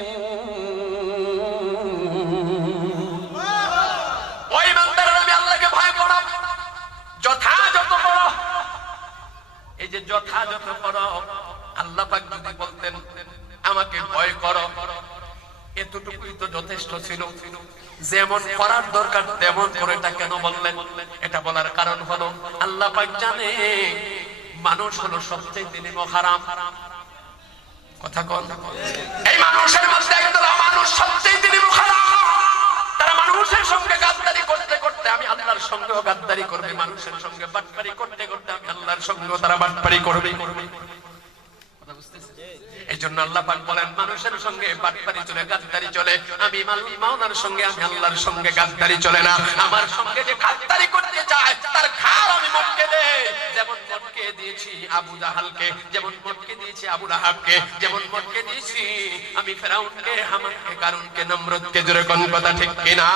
ওই বান্দারা আমি আল্লাহকে ভয় করো, যথাযথ করো। এই যে যথাযথ করো, আল্লাহ পাক যদি বলতেন আমাকে ভয় করো, এতটুকুই তো যথেষ্ট ছিল। যেমন করার দরকার তেমন করে এটা কেন বললেন? এটা বলার কারণ হলো আল্লাহ পাক জানে মানুষ হলো সবচেয়ে নিম্ন হারাম। কথা কোন? এই মানুষের মধ্যে একদল মানুষ সবচেয়ে নিম্ন হারাম। তারা মানুষের সঙ্গে গাদ্দারি করতে করতে আমি আল্লাহর সঙ্গেও গাদ্দারি করবে, মানুষের সঙ্গে বাটপারি করতে করতে আমি আল্লাহর সঙ্গেও তারা বাটপারি করবে। এই জন্য আল্লাহ পাক বলেন মানুষের সঙ্গে বাটপারি চলে, গাদ্দারি চলে, আমি মাওলার সঙ্গে আমি আল্লাহর সঙ্গে গাদ্দারি চলে না। আমার সঙ্গে যে গাদ্দারি করতে চায় তার ঘাড় আমি মটকে দেই, যেমন মটকে দিয়েছি আবু জাহালকে, যেমন মটকে দিয়েছি আবু লাহাবকে, যেমন মটকে দিয়েছি আমি ফেরাউনকে, হামানকে, কারুনকে, নমরুদকে। জোরে কোন কথা ঠিক কিনা?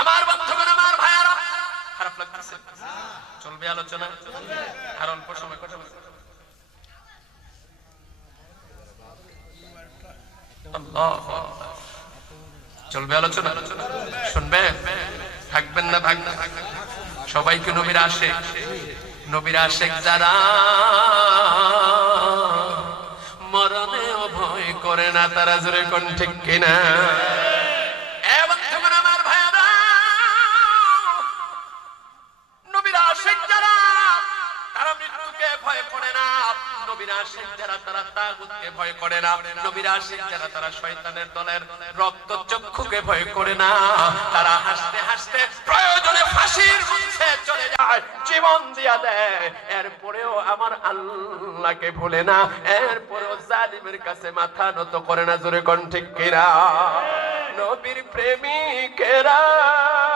আমার বন্ধুগণ, আমার ভাইয়ারা, খারাপ লাগতেছে? চলবে আলোচনা? আর অল্প সময় কথা বলবো। চলবে আলোচনা? শুনবে? থাকবেন না? থাকবেন। সবাইকে নবীর আশিক, নবীর আশিক যারা মরণেও ভয় করে না, তারা জোরে কোন ঠিক কিনা? আমার ভাইয়ারা, নবীর আশিক যারা তারা মৃত্যুকে ভয় করে না, নবীর আশিক যারা তারা তাগুতকে ভয় করে না, নবীর আশিক যারা তারা শয়তানের দলের রক্তচক্ষুকে ভয় করে না। তারা হাসতে হাসতে প্রয়োজনে ফাঁসির মঞ্চে চলে যায়, জীবন দিয়া দেয়, এরপরেও আমার আল্লাহকে ভুলে না, এরপরেও জালিমের কাছে মাথা নত করে না। জোরে কোন ঠিক কিনা? নবীর প্রেমিকেরা